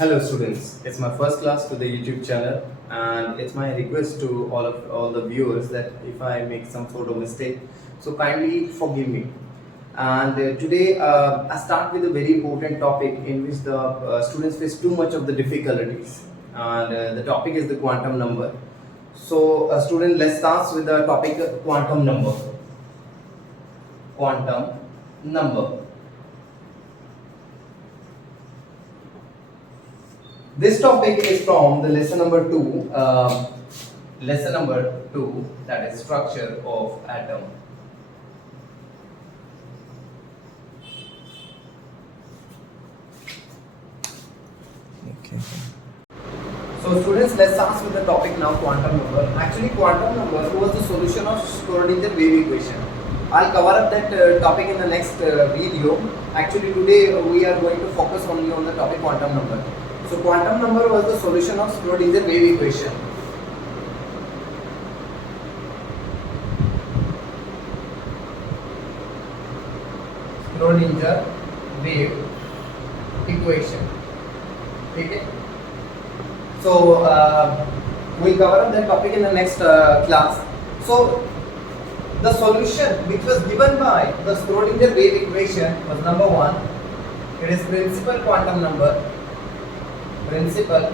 Hello students, it's my first class to the YouTube channel and it's my request to all the viewers that if I make some sort of mistake, so kindly forgive me. And today I start with a very important topic in which the students face too much of the difficulties, and the topic is the quantum number. So student, let's start with the topic quantum number. Quantum number. This topic is from the lesson number 2, that is structure of atom. Okay. So students, let's start with the topic now, quantum number. Actually, quantum number was the solution of Schrodinger wave equation. I'll cover up that topic in the next video. Actually, today we are going to focus only on the topic quantum number. So quantum number was the solution of Schrodinger wave equation. Schrodinger wave equation. Okay. So we'll cover up that topic in the next class. So the solution which was given by the Schrodinger wave equation was number 1. It is principal quantum number. Principal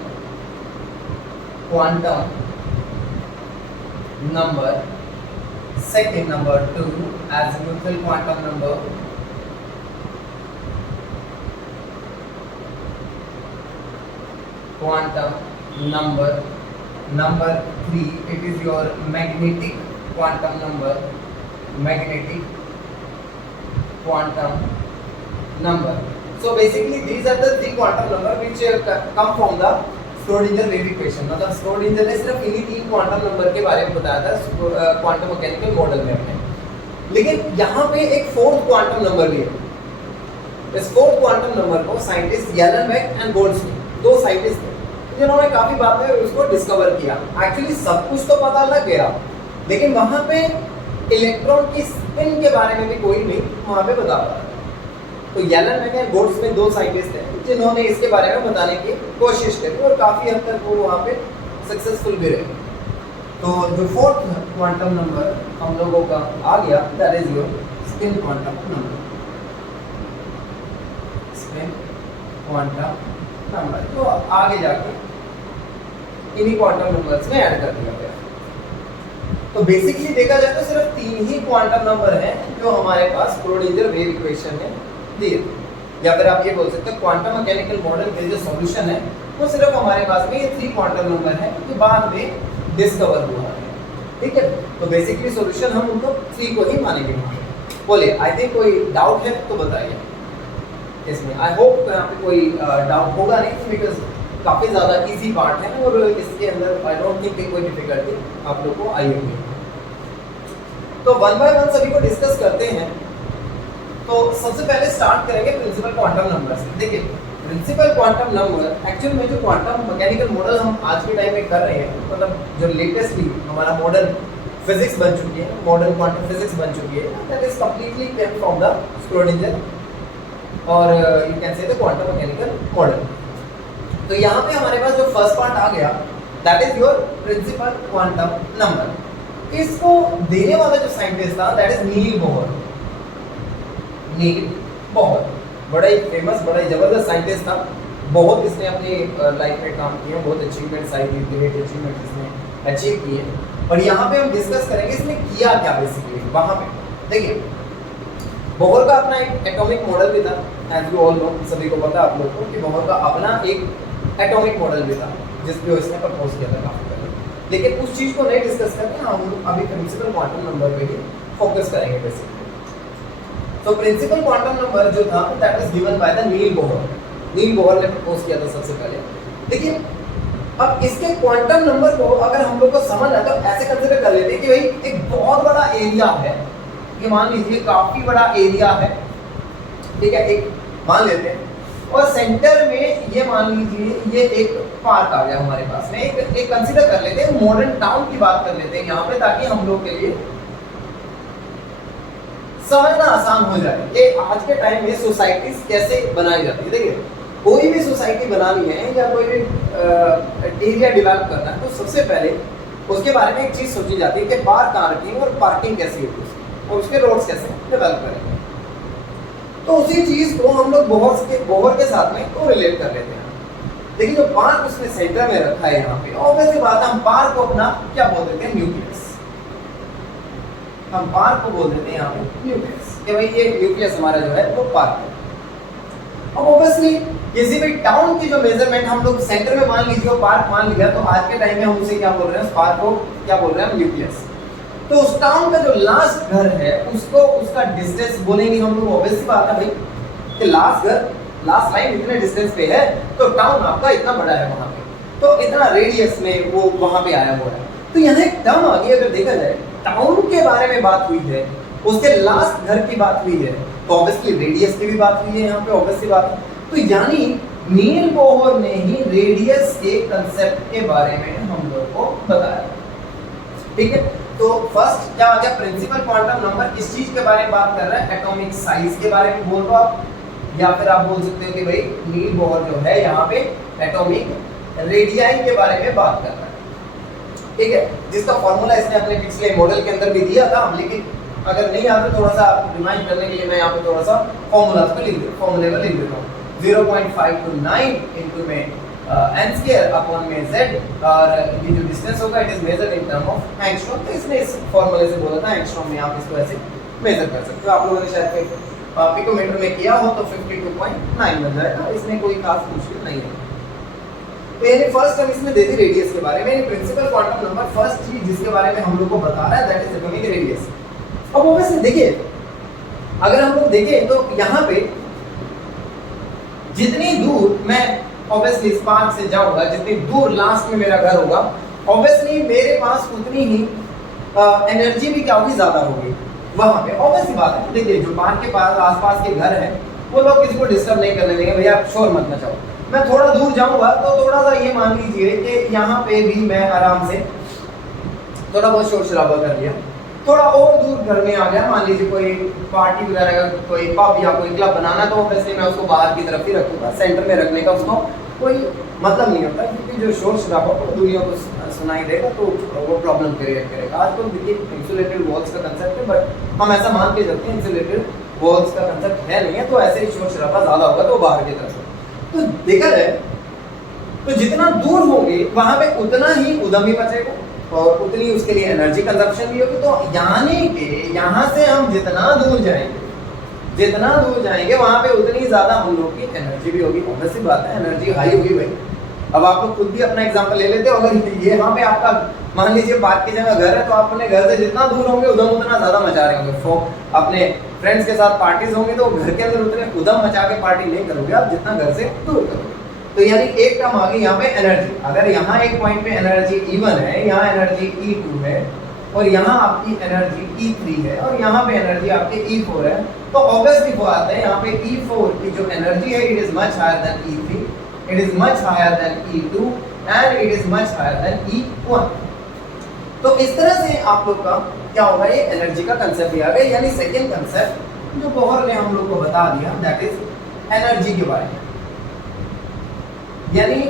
quantum number. Second, number 2, azimuthal quantum number. Quantum number. Number 3, it is your magnetic quantum number. Magnetic quantum number. So basically these are the 3 quantum number which come from the Schrodinger wave equation. मतलब Schrodinger ने सिर्फ इन्हीं 3 quantum number के बारे में बताया था quantum mechanical model में अपने, लेकिन यहाँ पे एक 4th क्वांटम नंबर भी है। इस 4th क्वांटम नंबर को साइंटिस्ट येलेनबेक एंड गोल्डस्मिथ, 2 साइंटिस्ट थे जिन्होंने काफी बाद में उसको डिस्कवर किया। एक्चुअली सब कुछ तो पता लग गया, लेकिन वहां पे इलेक्ट्रॉन की स्पिन के बारे में भी कोई नहीं वहां पे बता रहा। तो येलेनबेक एंड गोल्डस्मिथ 2 साइंटिस्ट हैं जिन्होंने इसके बारे में बताने की कोशिश करी और काफी हद तक वो वहां पे सक्सेसफुल भी रहे। तो जो 4th क्वांटम नंबर हम लोगों का आ गया, that is your spin quantum number. Spin quantum number तो आगे जाके इन्हीं क्वांटम नंबर्स में ऐड कर दिया गया। तो बेसिकली देखा जाए तो सिर्फ 3 ही क्वांटम नंबर हैं जो हमारे पास स्क्रोडिंजर वेव इक्वेशन में दिए, या फिर आप ये बोल सकते हैं क्वांटम मैकेनिकल मॉडल के जो सॉल्यूशन है वो सिर्फ हमारे पास में ये 3 क्वांटम नंबर है जो बाद में डिस्कवर हुआ है। ठीक है, तो बेसिकली सॉल्यूशन हम उनको 3 को ही मानेंगे। बोलिए, आई थिंक कोई डाउट है तो बताइए इसमें। आई होप यहाँ पे कोई डाउट होगा नहीं, बिकॉज काफ़ी ज़्यादा इजी पार्ट है और इसके अंदर आई डोंट थिंक कोई डिफिकल्टी आप लोग को आई होगी। तो 1 बाय 1 सभी को डिस्कस करते हैं। तो सबसे पहले स्टार्ट करेंगे प्रिंसिपल क्वांटम नंबर से। देखिए, प्रिंसिपल क्वांटम नंबर एक्चुअल में जो क्वांटम मैकेनिकल मॉडल हम आज के टाइम में कर रहे हैं, मतलब जो लेटेस्टली हमारा मॉडर्न फिजिक्स बन चुकी है, मॉडर्न क्वांटम फिजिक्स बन चुकी है, that is completely came from the Schrodinger और you can say the quantum mechanical model. तो यहाँ पे हमारे पास जो फर्स्ट पार्ट आ गया, that is your principal quantum number. इसको देने वाला जो साइंटिस्ट था that is Niels Bohr. Niels Bohr बड़ा ही फेमस, बड़ा ही जबरदस्त साइंटिस्ट था। बहुत इसने अपनी लाइफ में काम किया, बहुत अचीवमेंट्स आई थी, ग्रेट अचीवमेंट्स इसने अचीव किए। और यहाँ पे हम डिस्कस करेंगे इसने किया क्या बेसिकली वहाँ पे। देखिए, बोहर का अपना एक एटॉमिक मॉडल भी था, एज यू ऑल नो, सभी को पता आप लोगों को कि बोहर का अपना एक एटॉमिक मॉडल भी था जिस पे इसने प्रपोज किया था काफी पहले। लेकिन उस चीज को नहीं डिस्कस करके हम अभी प्रिंसिपल क्वांटम नंबर पे ही फोकस करेंगे बेसिकली। तो प्रिंसिपल क्वांटम नंबर जो था that is given by the Niels Bohr. Niels Bohr ने प्रपोज किया था सबसे पहले। लेकिन अब इसके क्वांटम नंबर को अगर हम लोग को समझना तो ऐसे कंसीडर कर लेते हैं कि भाई एक बहुत बड़ा एरिया है, ये मान लीजिए काफी बड़ा एरिया है, ठीक है, एक मान लेते हैं, और सेंटर में ये मान लीजिए ये एक पार्क आ गया हमारे पास में। एक कंसीडर कर लेते हैं, मॉडर्न टाउन की बात कर लेते हैं यहाँ पे, ताकि हम लोग के लिए समझना आसान हो जाए कि आज के टाइम में सोसाइटीज कैसे बनाई जाती है। देखिए, कोई भी सोसाइटी बनानी है या कोई भी एरिया डेवलप करना है तो सबसे पहले उसके बारे में एक चीज सोची जाती है कि बार कहाँ रखेंगे और पार्किंग कैसे होगी और उसके रोड्स कैसे डेवलप करेंगे। तो उसी चीज को हम लोग बोहर के साथ में को रिलेट कर लेते हैं। देखिए जो पार्क उसने सेंटर में रखा है यहाँ पे, ऑब्वियसली बात है हम पार्क को अपना क्या बोल देते हैं, न्यूक्लियस। हम पार्क को बोल देते हैं यहाँ पे न्यूक्लियस, कि भाई ये न्यूक्लियस हमारा जो है वो पार्क है। अब ऑब्वियसली किसी भी टाउन की जो मेजरमेंट हम लोग सेंटर में मान लीजिए वो पार्क मान लिया, तो आज के टाइम में हम उसे क्या बोल रहे हैं, उस पार्क को क्या बोल रहे हैं, न्यूक्लियस। तो उस टाउन का जो लास्ट घर है उसको उसका डिस्टेंस बोलेंगे हम लोग। ऑब्वियसली बात है भाई कि लास्ट लाइन इतने डिस्टेंस पे है तो टाउन आपका इतना बड़ा है वहां पे, तो इतना रेडियस में वो वहां पे आया हुआ है। तो यहाँ एक टर्म आ गई, अगर देखा जाए टाउन के बारे में बात हुई है, उसके लास्ट घर की बात हुई है, तो ऑब्वियसली रेडियस की भी बात हुई है यहाँ पे, ऑब्वियसली बात है। तो यानी नील बोहर ने ही रेडियस के कंसेप्ट के बारे में हम लोग को बताया। ठीक है, तो फर्स्ट क्या आ गया, प्रिंसिपल क्वांटम नंबर किस चीज के बारे में बात कर रहा है, एटॉमिक साइज के बारे में बोल रहा आप, या फिर आप बोल सकते हो कि भाई नील बोहर जो है यहाँ पे एटॉमिक रेडियाई के बारे में बात कर रहा है। ठीक है, जिसका फॉर्मूला इसने अपने पिछले मॉडल के अंदर भी दिया था, लेकिन अगर नहीं आता थोड़ा सा रिमाइंड करने के लिए मैं यहाँ पे थोड़ा सा फॉर्मूले को लिख देता हूँ। 0.529 into में n स्क्वायर अपॉन में z, और ये जो डिस्टेंस होगा it is measured in term of angstrom. तो इसने इस फॉर्मूले से बोला था एंगस्ट्रॉम में आप इसको ऐसे मेजर कर सकते हो। आप लोगों ने शायद पिकोमीटर में किया हो तो 52.9 बन जाएगा, इसमें कोई खास मुश्किल नहीं है। तो यानी फर्स्ट हम इसमें दे दी रेडियस के बारे में, प्रिंसिपल क्वांटम नंबर फर्स्ट चीज जिसके बारे में हम लोग को बता रहा है दैट इज एटॉमिक रेडियस। अब ऑब्वियसली देखिए अगर हम लोग देखें तो यहाँ पे जितनी दूर मैं ऑब्वियसली इस पार्क से जाऊंगा, जितनी दूर लास्ट में मेरा घर होगा, ऑब्वियसली मेरे पास उतनी ही एनर्जी भी क्या होगी, ज्यादा होगी वहां पे। ऑब्वियसली बात है, देखिए जो पार्क के पास आसपास के घर हैं वो लोग किसी को डिस्टर्ब नहीं करने देंगे, भैया आप शोर मत मचाओ। मैं थोड़ा दूर जाऊंगा तो थोड़ा सा ये मान लीजिए कि यहाँ पे भी मैं आराम से थोड़ा बहुत शोर शराबा कर लिया, थोड़ा और दूर घर में आ गया, मान लीजिए कोई पार्टी वगैरह का कोई पब या कोई क्लब बनाना, तो ऑब्वियसली मैं उसको बाहर की तरफ ही रखूंगा, सेंटर में रखने का उसको कोई मतलब नहीं होता, क्योंकि जो शोर शराबा को दुनिया को सुनाई देगा तो वो प्रॉब्लम क्रिएट करेगा। आजकल देखिए इंसुलेटेड वॉल्स का कंसेप्ट है, बट हम ऐसा मान के चलते हैं इंसुलेटेड वॉल्स का कंसेप्ट है नहीं है, तो ऐसे ही शोर शराबा ज्यादा होगा तो बाहर की तरफ। तो देखा जाए तो जितना दूर होंगे वहां पे उतना ही उद्यम भी बचेगा और उतनी उसके लिए एनर्जी कंजप्शन भी होगी। तो यानी कि यहाँ से हम जितना दूर जाएंगे वहां पे उतनी ज्यादा हम लोग की एनर्जी भी होगी। ऑब्वियसली बात है एनर्जी हाई होगी भाई। अब आप लोग खुद भी अपना एग्जांपल ले लेते हो, अगर ये यहाँ पे आपका मान लीजिए पार्क की जगह घर है तो आप अपने घर से जितना दूर होंगे उधम उतना ज्यादा मचा रहे होंगे। अपने फ्रेंड्स के साथ पार्टीज होंगे तो घर के अंदर उतने उधम मचा के पार्टी नहीं करोगे आप जितना घर से दूर करोगे। तो यानी एक टर्म आ गई यहाँ पे एनर्जी। अगर यहाँ एक पॉइंट पे एनर्जी E1 है, यहाँ एनर्जी E2 है, और यहाँ आपकी एनर्जी E3 है, और यहाँ पे एनर्जी आपकी E4 है, तो ऑब्वियसली बात है यहाँ पे E4 की जो एनर्जी है it is much higher than E3, it is much higher than E2 and it is much higher than E1। तो इस तरह से आप लोग का क्या होगा, ये एनर्जी का कंसेप्ट भी आ गया। यानी सेकेंड कंसेप्ट जो बोहर ने हम लोग को बता दिया दैट इज एनर्जी के बारे में। यानी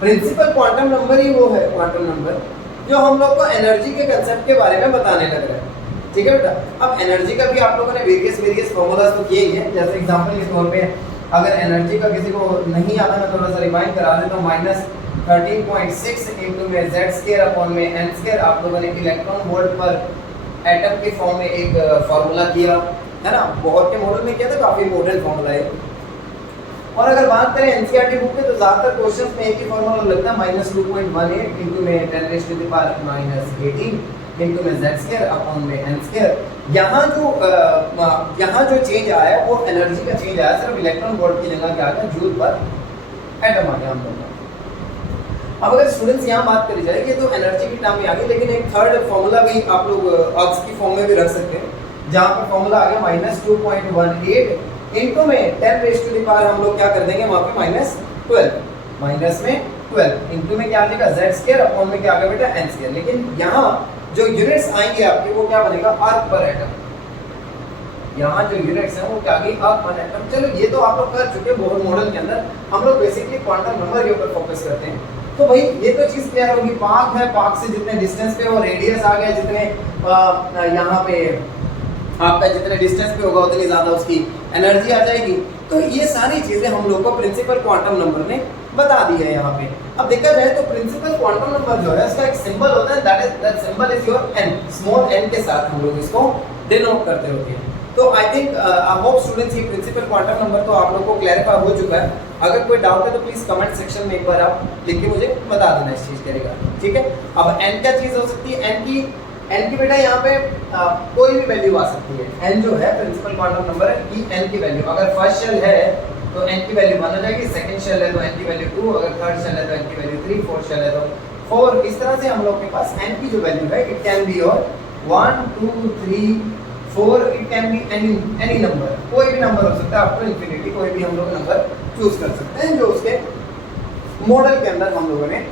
प्रिंसिपल क्वांटम नंबर ही वो है क्वांटम नंबर जो हम लोग को एनर्जी के कंसेप्ट के बारे में बताने लग रहा है। ठीक है बेटा, अब एनर्जी का भी आप लोगों ने वेरियस फॉर्मूलाज तो किए ही हैं। जैसे एग्जांपल के तौर पे अगर एनर्जी का किसी को नहीं आता, मैं थोड़ा सा रिमाइंड करा देता हूँ। -13.6 इंटू में z स्क्वायर अपॉन में n स्क्वायर। आप लोगों ने इलेक्ट्रॉन वोल्ट पर एटम के फॉर्म में एक फॉर्मूला किया है ना, बोहर के मॉडल में किया था, काफी इंपॉर्टेंट फॉर्मूला है। और अगर बात करें एनसीईआरटी बुक में तो ज्यादातर क्वेश्चंस में एक ही फॉर्मूला लगता है, -2.18 इंटू में 10⁻⁻18 इंटू में z स्क्वायर अपॉन में n स्क्वायर। यहाँ जो चेंज आया वो एनर्जी का चेंज आया, सिर्फ इलेक्ट्रॉन वोल्ट की जगह क्या आ गया, जूल पर एटम आ गया हम लोग का। अब अगर स्टूडेंट्स यहाँ बात करी जाए कि तो एनर्जी की टर्म में आ गई, लेकिन एक थर्ड फॉर्मूला भी आप लोग अर्थ की फॉर्म में भी रख सकते हैं, जहाँ पर फॉर्मूला आ गया -2.18 इंटू में 10⁻⁻, हम लोग क्या कर देंगे वहाँ पे -12, माइनस में 12 इंटू में क्या आ जाएगा z स्क्वायर अपॉन में क्या आ गया बेटा n स्क्वायर। लेकिन यहाँ जो यूनिट्स आएंगे आपके वो क्या बनेगा, अर्थ पर एटम। यहाँ जो यूनिट्स हैं वो क्या गई अपन एटम। चलो ये तो आप लोग कर चुके बोहर मॉडल के अंदर, हम लोग बेसिकली क्वांटम नंबर के ऊपर फोकस करते हैं। तो भाई ये तो चीज क्लियर होगी, पार्क है, पार्क से जितने डिस्टेंस पे वो रेडियस आ गया, जितने यहाँ पे आपका जितने डिस्टेंस पे होगा उतनी ज्यादा उसकी एनर्जी आ जाएगी। तो ये सारी चीजें हम लोग को प्रिंसिपल क्वांटम नंबर ने बता दी है यहाँ पे। अब देखा जाए तो प्रिंसिपल क्वांटम नंबर जो है उसका एक सिंबल होता है, that symbol is your n, small n के साथ हम लोग इसको डिनोट करते होते हैं। तो I think I hope students ये प्रिंसिपल क्वांटम नंबर तो आप लोग को क्लैरिफाई हो चुका है। अगर कोई डाउट है तो प्लीज कमेंट सेक्शन में एक बार आप लिख के मुझे बता देना इस चीज के रिगार्डिंग, ठीक है। अब n क्या चीज हो सकती है, n की बेटा यहाँ पे कोई भी वैल्यू आ सकती है। n जो है प्रिंसिपल क्वांटम नंबर है कि n की वैल्यू अगर फर्स्ट शेल है तो n की वैल्यू 1 हो जाएगी, सेकंड शेल है तो n की वैल्यू 2, अगर थर्ड शेल है तो n की वैल्यू 3, फोर्थ शेल है तो 4। इस तरह से हम लोग के पास n की जो वैल्यू है it can be your 1 2 3 4, it can be any number, कोई भी नंबर हो सकता है, अप टू इंफिनिटी कोई भी हम लोग नंबर चूज कर सकते हैं जो उसके मॉडल के अंदर हम लोगों ने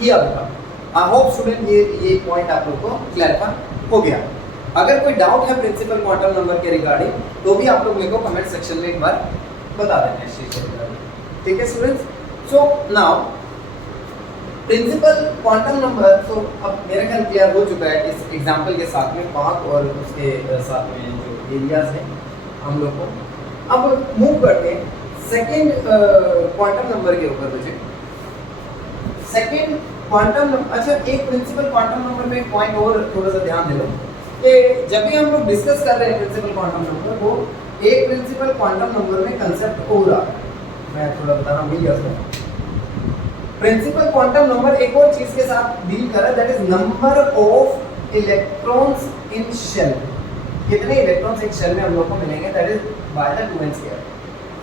किया होगा। आई होप स्टूडेंट ये पॉइंट आप लोग को क्लैरिफाई हो गया। अगर कोई डाउट है प्रिंसिपल क्वांटम नंबर के रिगार्डिंग तो भी आप लोग मेरे को कमेंट सेक्शन में एक बार बता देना इस चीज के रिगार्डिंग, ठीक है students. So now principal quantum number तो अब मेरा ख्याल क्लियर हो चुका है इस एग्जांपल के साथ में, पार्क और उसके साथ में जो एरियाज हैं हम लोग को। अब मूव करते हैं सेकंड क्वांटम नंबर के ऊपर बच्चे। सेकंड क्वांटम नंबर, अच्छा एक प्रिंसिपल क्वांटम नंबर में एक पॉइंट और थोड़ा सा ध्यान दे लो कि जब भी हम लोग डिस्कस कर रहे हैं प्रिंसिपल क्वांटम नंबर, वो एक प्रिंसिपल क्वांटम नंबर में कंसेप्ट और आ रहा है, मैं थोड़ा बताना भूल गया था। प्रिंसिपल क्वांटम नंबर एक और चीज के साथ डील कर रहा है, that is number of electrons in shell. कितने इलेक्ट्रॉन्स एक शेल में हम लोग को मिलेंगे, that is by the 2n square.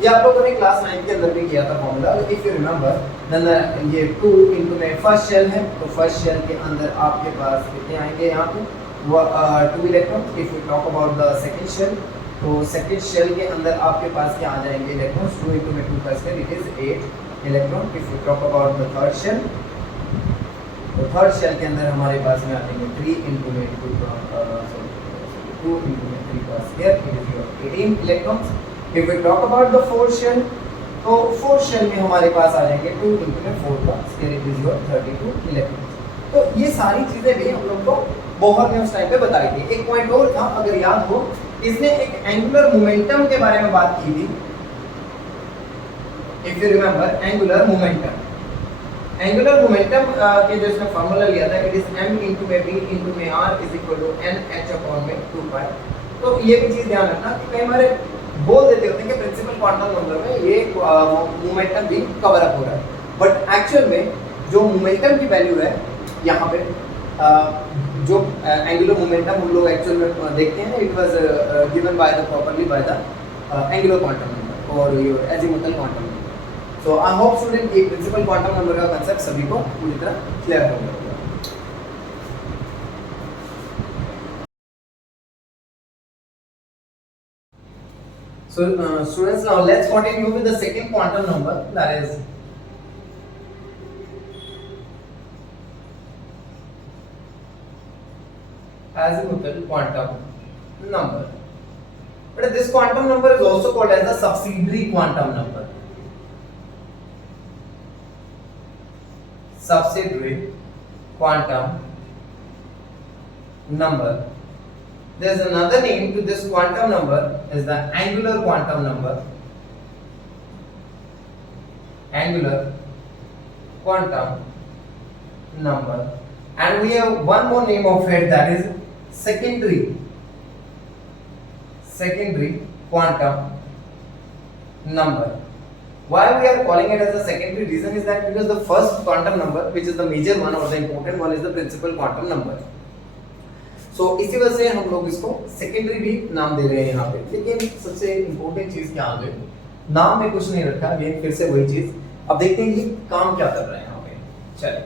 ये आप लोगों ने क्लास 9 के अंदर भी किया था formula, if you remember. Then ये 2 इनटू में फर्स्ट शेल है तो फर्स्ट शेल के अंदर आपके पास कितने आएंगे, यहाँ पे 2 electrons. If you talk about the second shell तो सेकंड शेल के अंदर आपके पास क्या आ जाएंगे इलेक्ट्रॉन्स, 2 इनटू में 2 का square, it is 8 electron. If you talk about the third shell तो थर्ड शेल के अंदर हमारे पास में आ जाएंगे 3 इनटू में 2 इनटू में 3 का square, it is your 18 electrons. If you talk about the fourth shell तो फोर्थ शेल में हमारे पास आ जाएंगे 2 इनटू में 4 का square, it is your 32 electrons. तो ये सारी चीजें भी हम लोग को बोहर ने उस टाइम पे बताई थी। एक पॉइंट और था, अगर याद हो, इसने एक एंगुलर मोमेंटम के बारे में बात की थी। If you remember angular momentum, angular momentum के जो इसने फार्मूला लिया था, इट इज m इनटू में v इनटू में r is equal to n h upon में 2 पाई। तो ये भी चीज ध्यान रखना कि कई बार बोल देते होते हैं कि प्रिंसिपल क्वांटम नंबर में ये मोमेंटम भी कवर अप हो रहा है, बट एक्चुअल में जो मोमेंटम की वैल्यू है यहाँ पे जो एंगुलर मोमेंटम हम लोग एक्चुअल में देखते हैं, it was given by the properly by the angular quantum number और your azimuthal quantum number. So I hope student ये प्रिंसिपल क्वांटम नंबर का कांसेप्ट सभी को पूरी तरह क्लियर हो गया। So students, now let's continue with the second quantum number, that is azimuthal quantum number. But this quantum number is also called as the subsidiary quantum number. Subsidiary quantum number. There is another name to this quantum number is the angular quantum number. Angular quantum number. And we have one more name of it, that is secondary quantum number. Why we are calling it as a secondary? Reason is that because the first quantum number, which is the major one or the important one, is the principal quantum number. So इसी वजह से हम लोग इसको secondary भी नाम दे रहे हैं यहाँ पे। लेकिन सबसे इम्पोर्टेंट चीज क्या आ गई, नाम में कुछ नहीं रखा, अगेन फिर से वही चीज। अब देखते हैं कि काम क्या कर रहे हैं यहाँ पे। चलिए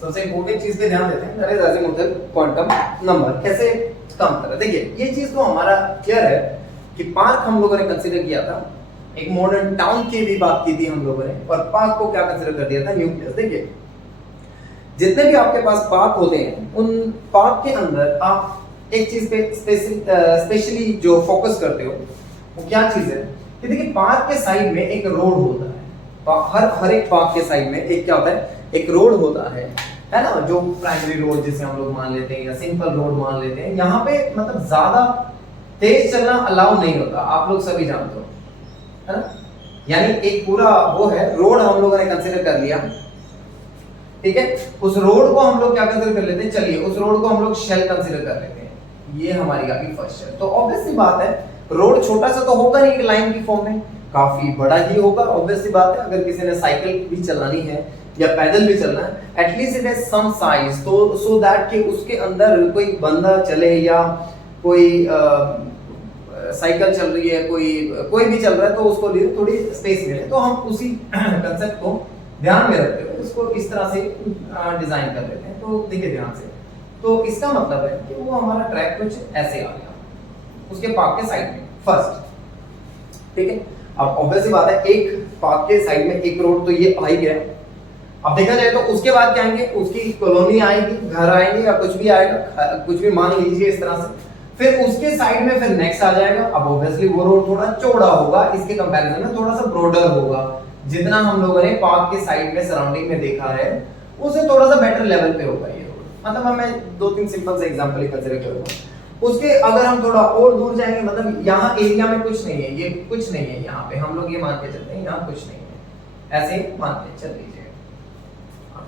सबसे इम्पोर्टेंट चीज पे ध्यान देते हैं, that is azimuthal quantum number कैसे काम कर रहा है। देखिए ये चीज तो हमारा क्लियर है कि पार्क हम लोगों ने कंसीडर किया था, एक मॉडर्न टाउन की भी बात की थी हम लोगों ने, और पार्क को क्या कंसीडर कर दिया था, न्यूक्लियस। देखिए जितने भी आपके पास पार्क होते हैं, उन पार्क के अंदर आप एक चीज पे स्पेशली जो फोकस करते हो वो क्या चीज है कि देखिए पार्क के साइड में एक रोड होता है, हर एक पार्क के साइड में एक क्या होता है, एक रोड होता है ना, जो प्राइमरी रोड जिसे हम लोग मान लेते हैं या सिंपल रोड मान लेते हैं। यहाँ पे मतलब ज्यादा तेज चलना अलाउ नहीं होता, आप लोग सभी जानते हो, है ना। यानी एक पूरा वो है रोड हम लोगों ने कंसीडर कर लिया, ठीक है। उस रोड को हम लोग क्या कंसीडर कर लेते हैं, चलिए उस रोड को हम लोग शेल कंसीडर कर लेते हैं, ये हमारी आ गई फर्स्ट शेल। तो ऑब्वियस सी बात है रोड छोटा सा तो होगा नहीं लाइन की फॉर्म में, काफी बड़ा ही होगा। ऑब्वियस सी बात है अगर किसी ने साइकिल भी चलानी है या पैदल भी चलना है, at least it has some size, तो सो दैट कि उसके अंदर कोई बंदा चले या कोई साइकिल चल रही है, कोई भी चल रहा है तो उसको लिए थोड़ी स्पेस मिले। तो हम उसी कंसेप्ट को ध्यान में रखते हुए इसको इस तरह से डिजाइन कर लेते हैं। तो देखिए ध्यान से, तो इसका मतलब है कि वो हमारा ट्रैक कुछ ऐसे आ गया उसके पार्क के साइड में फर्स्ट, ठीक है। अब ऑब्वियसली बात है एक पार्क के साइड में एक रोड तो ये आ ही गया। अब देखा जाए तो उसके बाद क्या आएंगे, उसकी कॉलोनी आएगी, घर आएंगे या कुछ भी आएगा, कुछ भी मान लीजिए इस तरह से। फिर उसके साइड में फिर नेक्स्ट आ जाएगा। अब ऑब्वियसली वो रोड थोड़ा चौड़ा होगा, इसके कंपैरिजन में थोड़ा सा ब्रॉडर होगा। जितना हम लोगों ने पार्क के साइड में सराउंडिंग में देखा है उससे थोड़ा सा बेटर लेवल पे होगा ये रोड। मतलब मैं दो तीन सिंपल से एग्जांपल ही कंसीडर करूंगा। उसके अगर हम थोड़ा और दूर जाएंगे, मतलब यहाँ एरिया में कुछ नहीं है, ये कुछ नहीं है, यहाँ पे हम लोग ये मान के चलते हैं यहाँ कुछ नहीं है, ऐसे मान के चल लीजिए,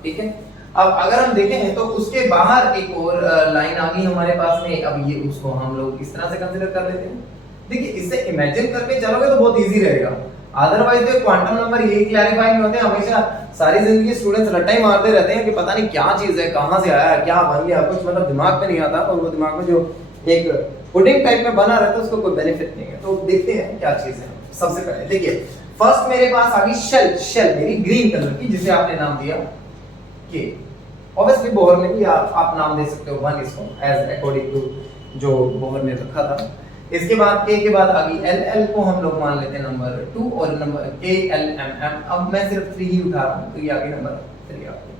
ठीक है। अब अगर हम देखें तो उसके बाहर एक और लाइन आ गई हमारे पास में। अब ये उसको हम लोग इस तरह से कंसीडर कर लेते हैं। देखिए इससे इमेजिन करके चलोगे तो बहुत इजी रहेगा, अदरवाइज तो क्वांटम नंबर ये क्लैरिफाई नहीं होते। हमेशा सारी जिंदगी स्टूडेंट्स रट्टा ही मारते रहते हैं कि पता नहीं क्या चीज है, कहां से आया, क्या बन गया, कुछ मतलब दिमाग में नहीं आता, और वो दिमाग में जो एक पुडिंग टाइप में बना रहता है उसको कोई बेनिफिट नहीं है। तो देखते हैं क्या चीज है। सबसे पहले देखिए फर्स्ट मेरे पास आ गई शेल मेरी ग्रीन कलर की, जिसे आपने नाम दिया के। ऑब्वियसली बोहर ने भी आप नाम दे सकते हो वन इसको एज अकॉर्डिंग टू जो बोहर ने रखा था। इसके बाद के बाद आ गई एल को हम लोग मान लेते हैं नंबर 2 और नंबर के एल एम एम। अब मैं सिर्फ 3 ही उठा रहा हूं तो ये आ गई नंबर 3 आपको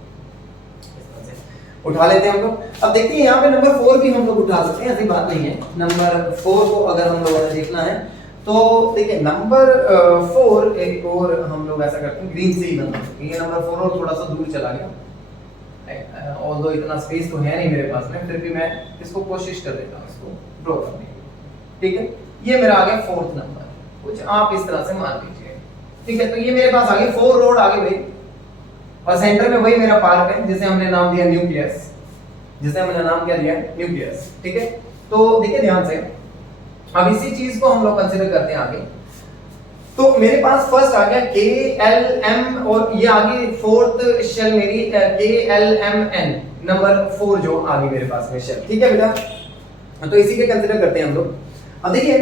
इस तरह से उठा लेते हैं हम लोग। अब देखते हैं यहाँ पे नंबर 4 भी हम लोग उठा सकते हैं, ऐसी बात नहीं है। नंबर 4 को अगर हम लोगों ने देखना है तो देखिए नंबर 4 एक और हम लोग ऐसा करते हैं ग्रीन से ही बना, ये नंबर 4 और थोड़ा सा दूर चला गया, ऑल्दो इतना स्पेस तो है नहीं मेरे पास में, फिर भी मैं इसको कोशिश कर लेता हूं इसको ड्रॉ करने की, ठीक है। ये मेरा आ गया 4th नंबर, कुछ आप इस तरह से मान लीजिए, ठीक है। तो ये मेरे पास आ गई 4 रोड आ गई भाई, और सेंटर में वही मेरा पार्क है जिसे हमने नाम दिया न्यूक्लियस, ठीक है। तो देखिए ध्यान से, अब इसी चीज को हम लोग कंसीडर करते हैं आगे। तो मेरे पास फर्स्ट आ गया के एल एम, और ये आ गई 4th शेल मेरी के एल एम एन, नंबर 4 जो आ गई मेरे पास में शेल, ठीक है बेटा। तो इसी के कंसीडर करते हैं हम लोग। अब देखिए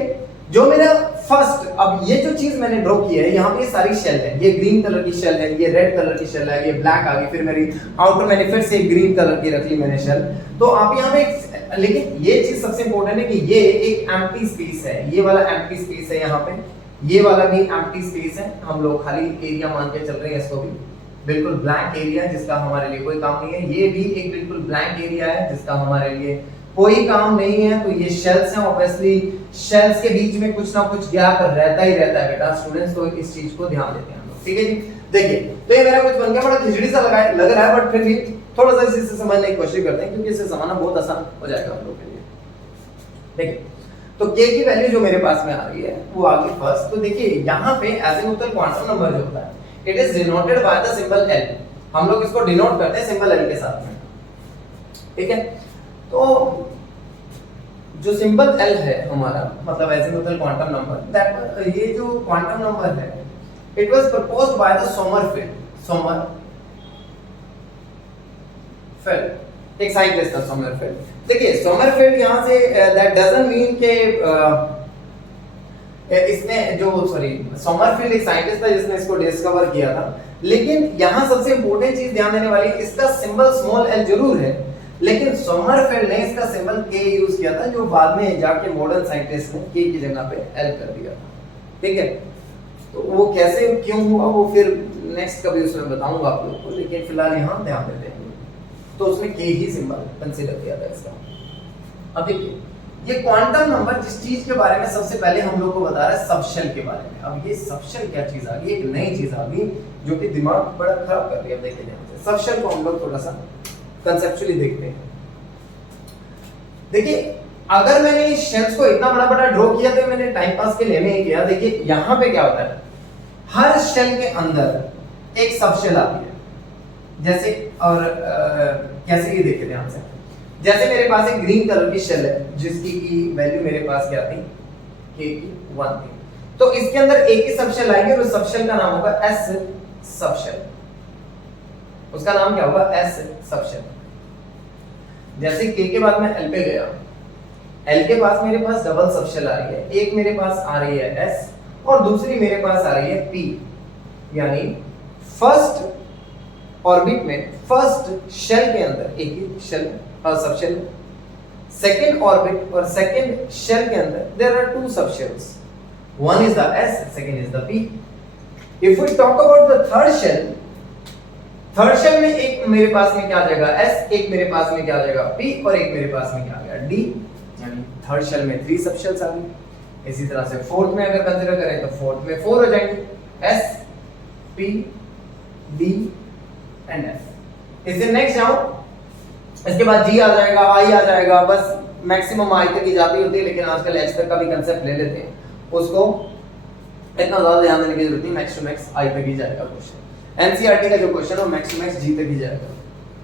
जो मेरा फर्स्ट, अब ये जो चीज मैंने ड्रॉ की है यहाँ पे सारी शेल है, ये ग्रीन कलर की शेल है, ये रेड कलर की शेल है, ये ब्लैक आ गई, फिर मेरी आउटर मैंने फिर से ग्रीन कलर की रख ली मैंने शेल। तो आप यहाँ पे, लेकिन ये चीज सबसे इंपॉर्टेंट है कि ये एक एम्प्टी स्पेस है, ये वाला एम्प्टी स्पेस है यहाँ पे, ये वाला भी एम्प्टी स्पेस है, हम लोग खाली एरिया मान के चल रहे हैं इसको भी, बिल्कुल ब्लैंक एरिया जिसका हमारे लिए कोई काम नहीं है। ये भी एक बिल्कुल ब्लैंक एरिया है जिसका हमारे लिए कोई काम नहीं है। तो ये शेल्स हैं, ऑब्वियसली शेल्स के बीच में कुछ ना कुछ गैप रहता ही रहता है बेटा, स्टूडेंट्स तो इस चीज को ध्यान देते हैं हम लोग, ठीक है जी। देखिए तो ये मेरा कुछ बन गया, बड़ा खिचड़ी सा लग रहा है, बट फिर भी थोड़ा सा इसे समझने की कोशिश करते हैं क्योंकि इसे समझना बहुत आसान हो जाएगा हम लोग के लिए। देखिए तो k की वैल्यू जो मेरे पास में आ रही है वो आ गई फर्स्ट। तो देखिए यहाँ पे एजिमुथल क्वांटम नंबर जो होता है it is denoted by the symbol l, हम लोग इसको डिनोट करते हैं सिंबल l के साथ में, ठीक है। तो जो सिंबल l है हमारा, मतलब एजिमुथल क्वांटम नंबर, दैट ये जो क्वांटम नंबर है it was proposed by the Sommerfeld, एक साइंटिस्ट था सोमरफेल्ड। देखिए सोमरफेल्ड यहाँ से दैट डजंट मीन के इसने जो सोमरफेल्ड एक साइंटिस्ट था जिसने इसको डिस्कवर किया था, लेकिन यहाँ सबसे इंपॉर्टेंट चीज ध्यान देने वाली, इसका सिंबल स्मॉल l जरूर है, लेकिन सोमरफेल्ड ने इसका सिंबल k यूज किया था, जो बाद में जाके मॉडर्न साइंटिस्ट ने k की जगह पे l कर दिया था, ठीक है। तो वो कैसे क्यों हुआ वो फिर नेक्स्ट कभी उसमें बताऊंगा आप लोगों को, लेकिन फिलहाल यहाँ ध्यान देते हैं। तो उसने k ही सिंबल कंसीडर किया था इसका। अब देखिए ये क्वांटम नंबर जिस चीज के बारे में सबसे पहले हम लोग को बता रहा है सबशेल के बारे में। अब ये सबशेल क्या चीज आ गई, एक नई चीज आ गई जो कि दिमाग बड़ा खराब कर रही है। अब देखिए ध्यान से सबशेल को हम लोग थोड़ा सा कंसेप्चुअली देखते हैं। देखिए अगर मैंने इस शेल्स को इतना बड़ा बड़ा ड्रॉ किया तो मैंने टाइम पास के लिए नहीं किया। देखिए यहाँ पे क्या होता है, हर शेल के अंदर एक सबशेल आती है। जैसे और कैसे ये देखिए ध्यान से, जैसे मेरे पास एक ग्रीन कलर की शेल है जिसकी की वैल्यू मेरे पास क्या थी, k की 1 थी। तो इसके अंदर एक ही सबशेल आएगी और उस सबशेल का नाम होगा s सबशेल। उसका नाम क्या होगा, s सबशेल। जैसे k के बाद मैं l पे गया, l के पास मेरे पास डबल सबशेल आ रही है। एक मेरे पास आ रही है s और दूसरी मेरे पास आ रही है p, यानी फर्स्ट ऑर्बिट में फर्स्ट शेल के अंदर एक ही शेल सबशेल, सेकंड ऑर्बिट और सेकंड शेल के अंदर there are two subshells, one is the s, second is the p. If we talk about the third shell में एक मेरे पास में क्या आ जाएगा s, एक मेरे पास में क्या आ जाएगा p और एक मेरे पास में क्या आ गया d, यानी थर्ड शेल में 3 सबशेल्स आ गए। इसी तरह से फोर्थ में अगर कंसीडर करें तो फोर्थ में 4 हो जाएंगे, s p d and f। इससे नेक्स्ट जाओ, इसके बाद g आ जाएगा, i आ जाएगा, बस मैक्सिमम i तक ही जाती होती है, लेकिन आजकल h तक का भी कांसेप्ट ले लेते हैं। उसको इतना ज्यादा ध्यान देने की जरूरत नहीं, मैक्स टू मैक्स i तक ही जाएगा क्वेश्चन। एनसीईआरटी का जो क्वेश्चन है मैक्स टू मैक्स g तक ही जाएगा।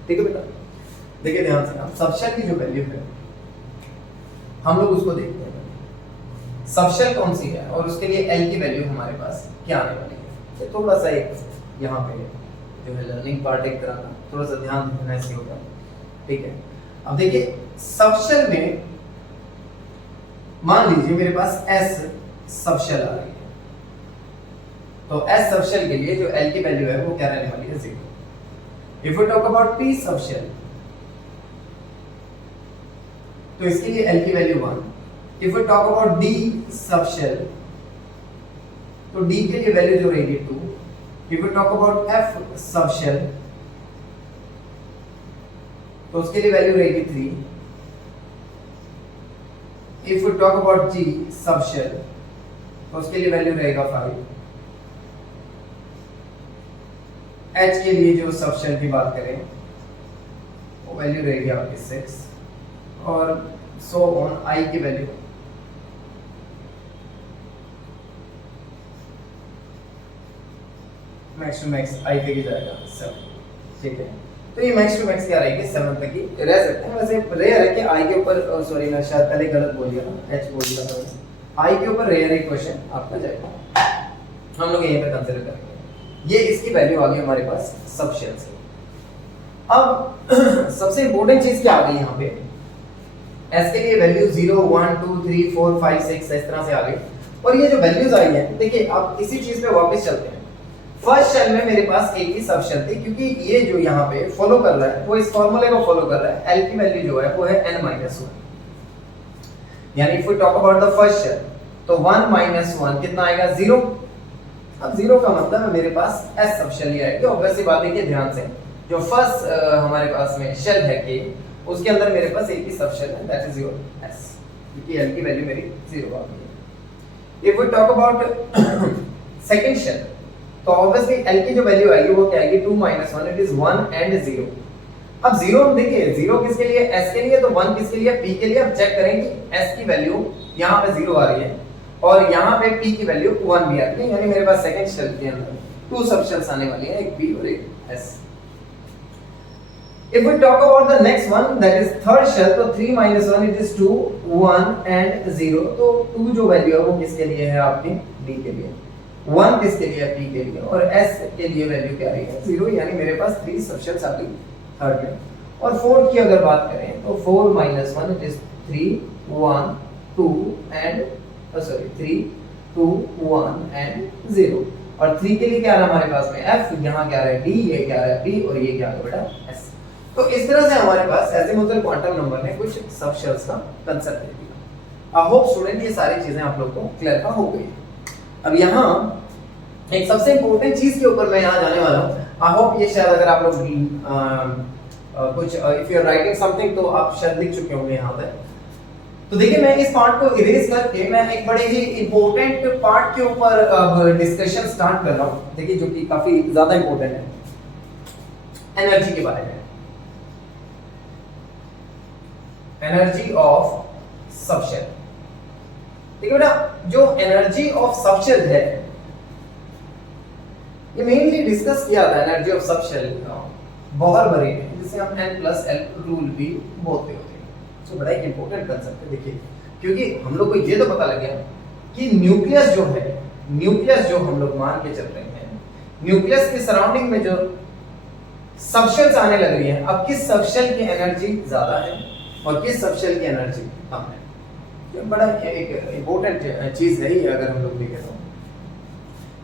ठीक है बेटा, देखिए ध्यान से, हम सबशेल की जो वैल्यू है हम लोग उसको देखते हैं। सबशेल कौन सी है और उसके लिए l की वैल्यू हमारे पास क्या आने वाली है। तो थोड़ा सा एक यहाँ पे जो है लर्निंग पार्ट एक तरह का थोड़ा सा ध्यान देना इसके ऊपर। ठीक है, अब देखिए सबशेल में मान लीजिए मेरे पास s सबशेल आ रही है, तो s सबशेल के लिए जो l की वैल्यू है वो क्या रहने वाली है, 0। If we talk about p subshell तो इसके लिए l की value 1। If we talk about d subshell तो d के लिए वैल्यू जो रहेगी 2। If we talk about f subshell तो उसके लिए वैल्यू रहेगी 3। If we talk about g subshell तो उसके लिए वैल्यू रहेगा 5। h के लिए जो सबशेल की बात करें वो वैल्यू रहेगी आपकी 6 और सो ऑन i की value max to max i तक ही जाएगा 7। ठीक है, तो ये मैक्स टू मैक्स क्या रहेगी 7 तक ही रह सकते हैं। वैसे रेयर है कि i के ऊपर, सॉरी मैं शायद पहले गलत बोल दिया था, h बोल दिया था। i के ऊपर रेयर एक क्वेश्चन आपका जाएगा, हम लोग यहीं पे कंसीडर करेंगे। ये इसकी वैल्यू आ गई हमारे पास सबशेल से। अब सबसे इंपॉर्टेंट चीज क्या आ गई यहाँ पे, s के लिए वैल्यू 0 1 2 3 4 5 6 इस तरह से आ गई। और ये जो वैल्यूज आई है, देखिए अब इसी चीज पे वापस चलते हैं। फर्स्ट शेल में मेरे पास एक ही सबशेल थी, क्योंकि ये जो यहाँ पे फॉलो कर रहा है वो इस फॉर्मूले को फॉलो कर रहा है। l की वैल्यू जो है वो है n-1, यानी if we talk about the first shell तो 1 - 1 कितना आएगा, 0। अब 0 का मतलब है मेरे पास s सबशेल ही आएगी। ऑब्वियस सी बात है कि ध्यान से जो फर्स्ट हमारे पास में शेल है के, उसके अंदर मेरे पास एक ही सबशेल है, दैट इज योर s, क्योंकि l की वैल्यू मेरी 0 आ गई है। If we talk about second shell तो ऑब्वियसली l की जो वैल्यू आएगी वो क्या आएगी, 2 - 1, इट इज 1 एंड 0। अब 0 हम देखिए 0 किसके लिए, s के लिए, तो 1 किसके लिए, p के लिए। अब चेक करें कि s की वैल्यू यहाँ पे 0 आ रही है और यहाँ पे p की वैल्यू 1 भी आ रही है, यानी मेरे पास सेकंड शेल के अंदर 2 सबशेल्स आने वाली है, एक p और एक s। If we talk about the next one, that is third shell, तो 3 - 1 it is 2, 1 and 0। तो 2 जो वैल्यू है वो किसके लिए है आपकी, d के लिए, 1 किसके लिए, p के लिए, और s के लिए वैल्यू क्या रही है, 0, यानी मेरे पास 3 सबशेल्स आ गई थर्ड में। और फोर्थ की अगर बात करें तो 4 - 1 it is 3 1 2 and 3 2 1 and 0। और 3 के लिए क्या रहा हमारे पास में f, यहाँ क्या रहा है d, ये क्या रहा है p और ये क्या है बेटा s। तो इस तरह से हमारे पास एजीमुथल क्वांटम नंबर ने कुछ सबशेल्स का कांसेप्ट दे दिया। आई होप स्टूडेंट ये सारी चीजें आप लोग को क्लियर हो गई। अब यहाँ एक सबसे इंपॉर्टेंट चीज के ऊपर मैं यहाँ जाने वाला हूँ। आई होप ये शायद अगर आप लोग कुछ if you are writing something तो आप शायद लिख चुके होंगे यहाँ पे। तो देखिए मैं इस पार्ट को इरेज करके मैं एक बड़े ही इंपॉर्टेंट पार्ट के ऊपर अब डिस्कशन स्टार्ट कर रहा हूं, देखिए जो कि काफी ज्यादा इंपॉर्टेंट है, एनर्जी के बारे में। Energy of subshell. देखिए बेटा जो एनर्जी ऑफ सबशेल है ये मेनली डिस्कस किया था एनर्जी ऑफ सबशेल बोहर-बरी में, जिसे हम N+L रूल भी बोलते होते हैं। तो बड़ा एक इंपॉर्टेंट कांसेप्ट है देखिए, क्योंकि हम लोग को ये तो पता लग गया कि न्यूक्लियस जो है, न्यूक्लियस जो हम लोग मान के चल रहे हैं, न्यूक्लियस के सराउंडिंग में जो सबशेल्स आने लग रही है, अब किस सबशेल की एनर्जी ज्यादा है और किस सबशेल की एनर्जी कम है। ये बड़ा एक इंपॉर्टेंट चीज है ये, अगर हम लोग देखें तो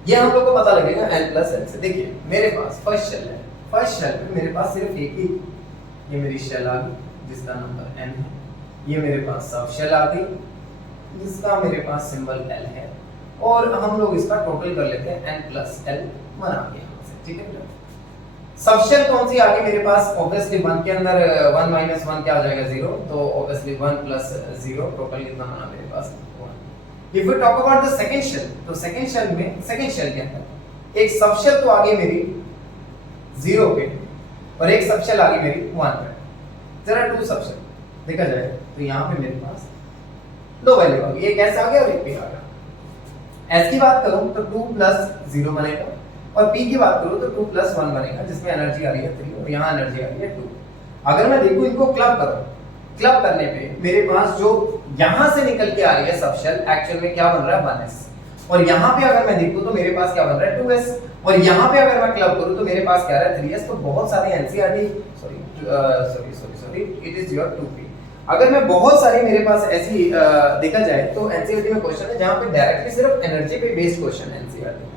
ये हम लोग को पता लगेगा N+L से। देखिए मेरे पास फर्स्ट शेल है, फर्स्ट शेल में मेरे पास सिर्फ एक ही, ये मेरी शेल आ गई जिसका नंबर N है, ये मेरे पास सब शेल आ गई जिसका मेरे पास सिंबल L है, और हम लोग इसका टोटल कर लेते हैं N+L बना के यहाँ से, ठीक है। सब शेल कौन सी आ गई मेरे पास, ऑब्वियसली 1 के अंदर 1 - 1 क्या आ जाएगा 0, तो ऑब्वियसली 1 + 0 टोटल कितना बना मेरे पास 1। If we talk about the second shell, तो सेकंड शेल में, सेकंड शेल के अंदर एक सब शेल तो आ गई मेरी 0 पे और एक सब शेल आ गई मेरी 1 पे। जरा 2 सब शेल देखा जाए तो यहाँ पे मेरे पास 2 वैल्यू आ गई, एक ऐसा आ गया और एक पी आ गया। एस की बात करूं तो 2 + 0 बनेगा, और पी की बात करूं तो 2 + 1 बनेगा, जिसमें एनर्जी आ रही है 3 और यहाँ एनर्जी आ रही है 2। अगर मैं देखूं इनको क्लब करूं, क्लब करने पे मेरे पास जो यहाँ से निकल के आ रही है सब शेल एक्चुअल में क्या बन रहा है 1s, और यहाँ पे अगर मैं देखूं तो मेरे पास क्या बन रहा है 2s, और यहाँ पे अगर मैं क्लब करूं तो मेरे पास क्या रहा है 3s। तो बहुत सारे NCERT sorry it is your 2p। अगर मैं बहुत सारी मेरे पास ऐसी देखा जाए तो एनसीईआरटी में क्वेश्चन है जहाँ पे डायरेक्टली सिर्फ एनर्जी पे बेस्ड क्वेश्चन है एनसीईआरटी में,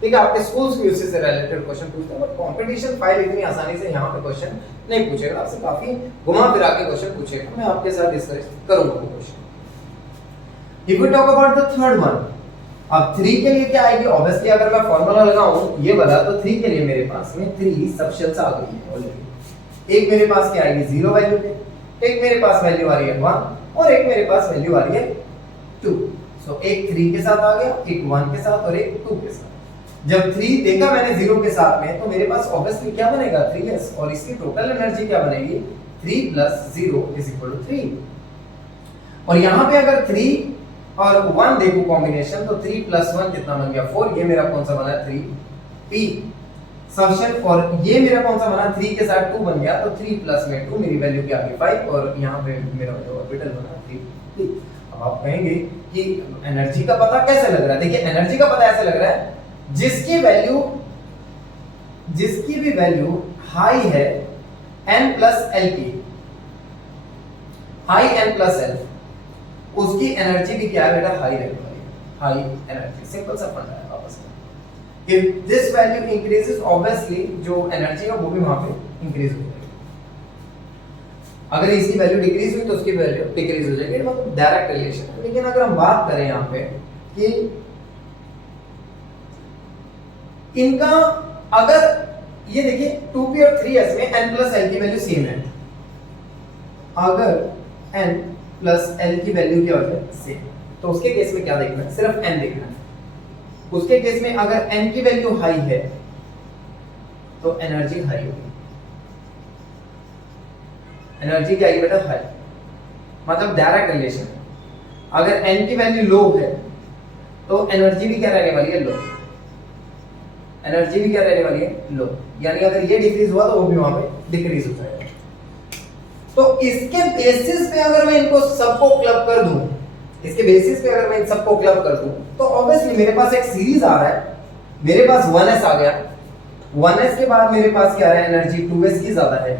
ठीक है। आपके स्कूल्स भी उससे रिलेटेड क्वेश्चन पूछते हैं, बट कंपटीशन फाइल इतनी आसानी से यहाँ पे क्वेश्चन नहीं पूछेगा, आपसे काफी घुमा फिरा के क्वेश्चन पूछेगा। मैं आपके साथ डिस्कस करूंगा वो question. If we talk about the third one, अब 3 के लिए क्या आएगी, ऑब्वियसली अगर मैं फार्मूला लगाऊं ये वाला, तो 3 के लिए मेरे पास में 3 सबशेल्स आ गई है ऑलरेडी। एक मेरे पास क्या आएगी 0 वैल्यू पे, एक मेरे पास वैल्यू आ रही है 1, और एक मेरे पास वैल्यू आ रही है 2। सो एक 3 के साथ आ गया, एक 1 के साथ और एक 2 के साथ। जब 3 देखा मैंने 0 के साथ में, तो मेरे पास ऑब्वियसली क्या बनेगा 3s, और इसकी टोटल एनर्जी क्या बनेगी 3 + 0 = 3। और यहाँ पे अगर 3 और 1 देखो कॉम्बिनेशन, तो 3 + 1 कितना बन गया 4। ये मेरा कौन सा बना 3p सबशेल, और ये मेरा कौन सा बना 3 के साथ 2 बन गया, तो 3 + में 2 मेरी वैल्यू क्या आ गई 5, और यहाँ पे मेरा जो ऑर्बिटल बना 3p। अब आप कहेंगे कि एनर्जी का पता कैसे लग रहा है, देखिए एनर्जी का पता ऐसे लग रहा है जिसकी भी वैल्यू हाई है N+L की, हाई N+L, उसकी एनर्जी भी क्या है बेटा हाई रहने वाली है, हाई एनर्जी। सिंपल सा फंडा है आपस में। If this value increases, obviously जो एनर्जी है वो भी वहां पे इंक्रीज हो जाएगी। अगर इसकी वैल्यू डिक्रीज हुई तो उसकी वैल्यू डिक्रीज हो जाएगी, मतलब डायरेक्ट रिलेशन है। लेकिन अगर हम बात करें यहाँ पे कि इनका, अगर ये देखिए 2p और 3s में N+L की वैल्यू सेम है, अगर N+L की वैल्यू क्या हो जाए सेम, तो उसके केस में क्या देखना है, सिर्फ n देखना है। उसके केस में अगर n की वैल्यू हाई है तो एनर्जी हाई होगी, एनर्जी क्या आएगी बेटा हाई, मतलब डायरेक्ट रिलेशन। अगर n की वैल्यू लो है तो एनर्जी भी क्या रहने वाली है लो, एनर्जी भी क्या रहने वाली है लो, यानी अगर ये डिक्रीज हुआ तो वो भी वहां पे डिक्रीज हो जाएगा। तो इसके बेसिस पे अगर मैं इनको सबको क्लब कर दूं, इसके बेसिस पे अगर मैं इन सबको क्लब कर दूं, तो ऑब्वियसली मेरे पास एक सीरीज आ रहा है, मेरे पास 1s आ गया, 1s के बाद मेरे पास क्या है एनर्जी 2s की ज्यादा है,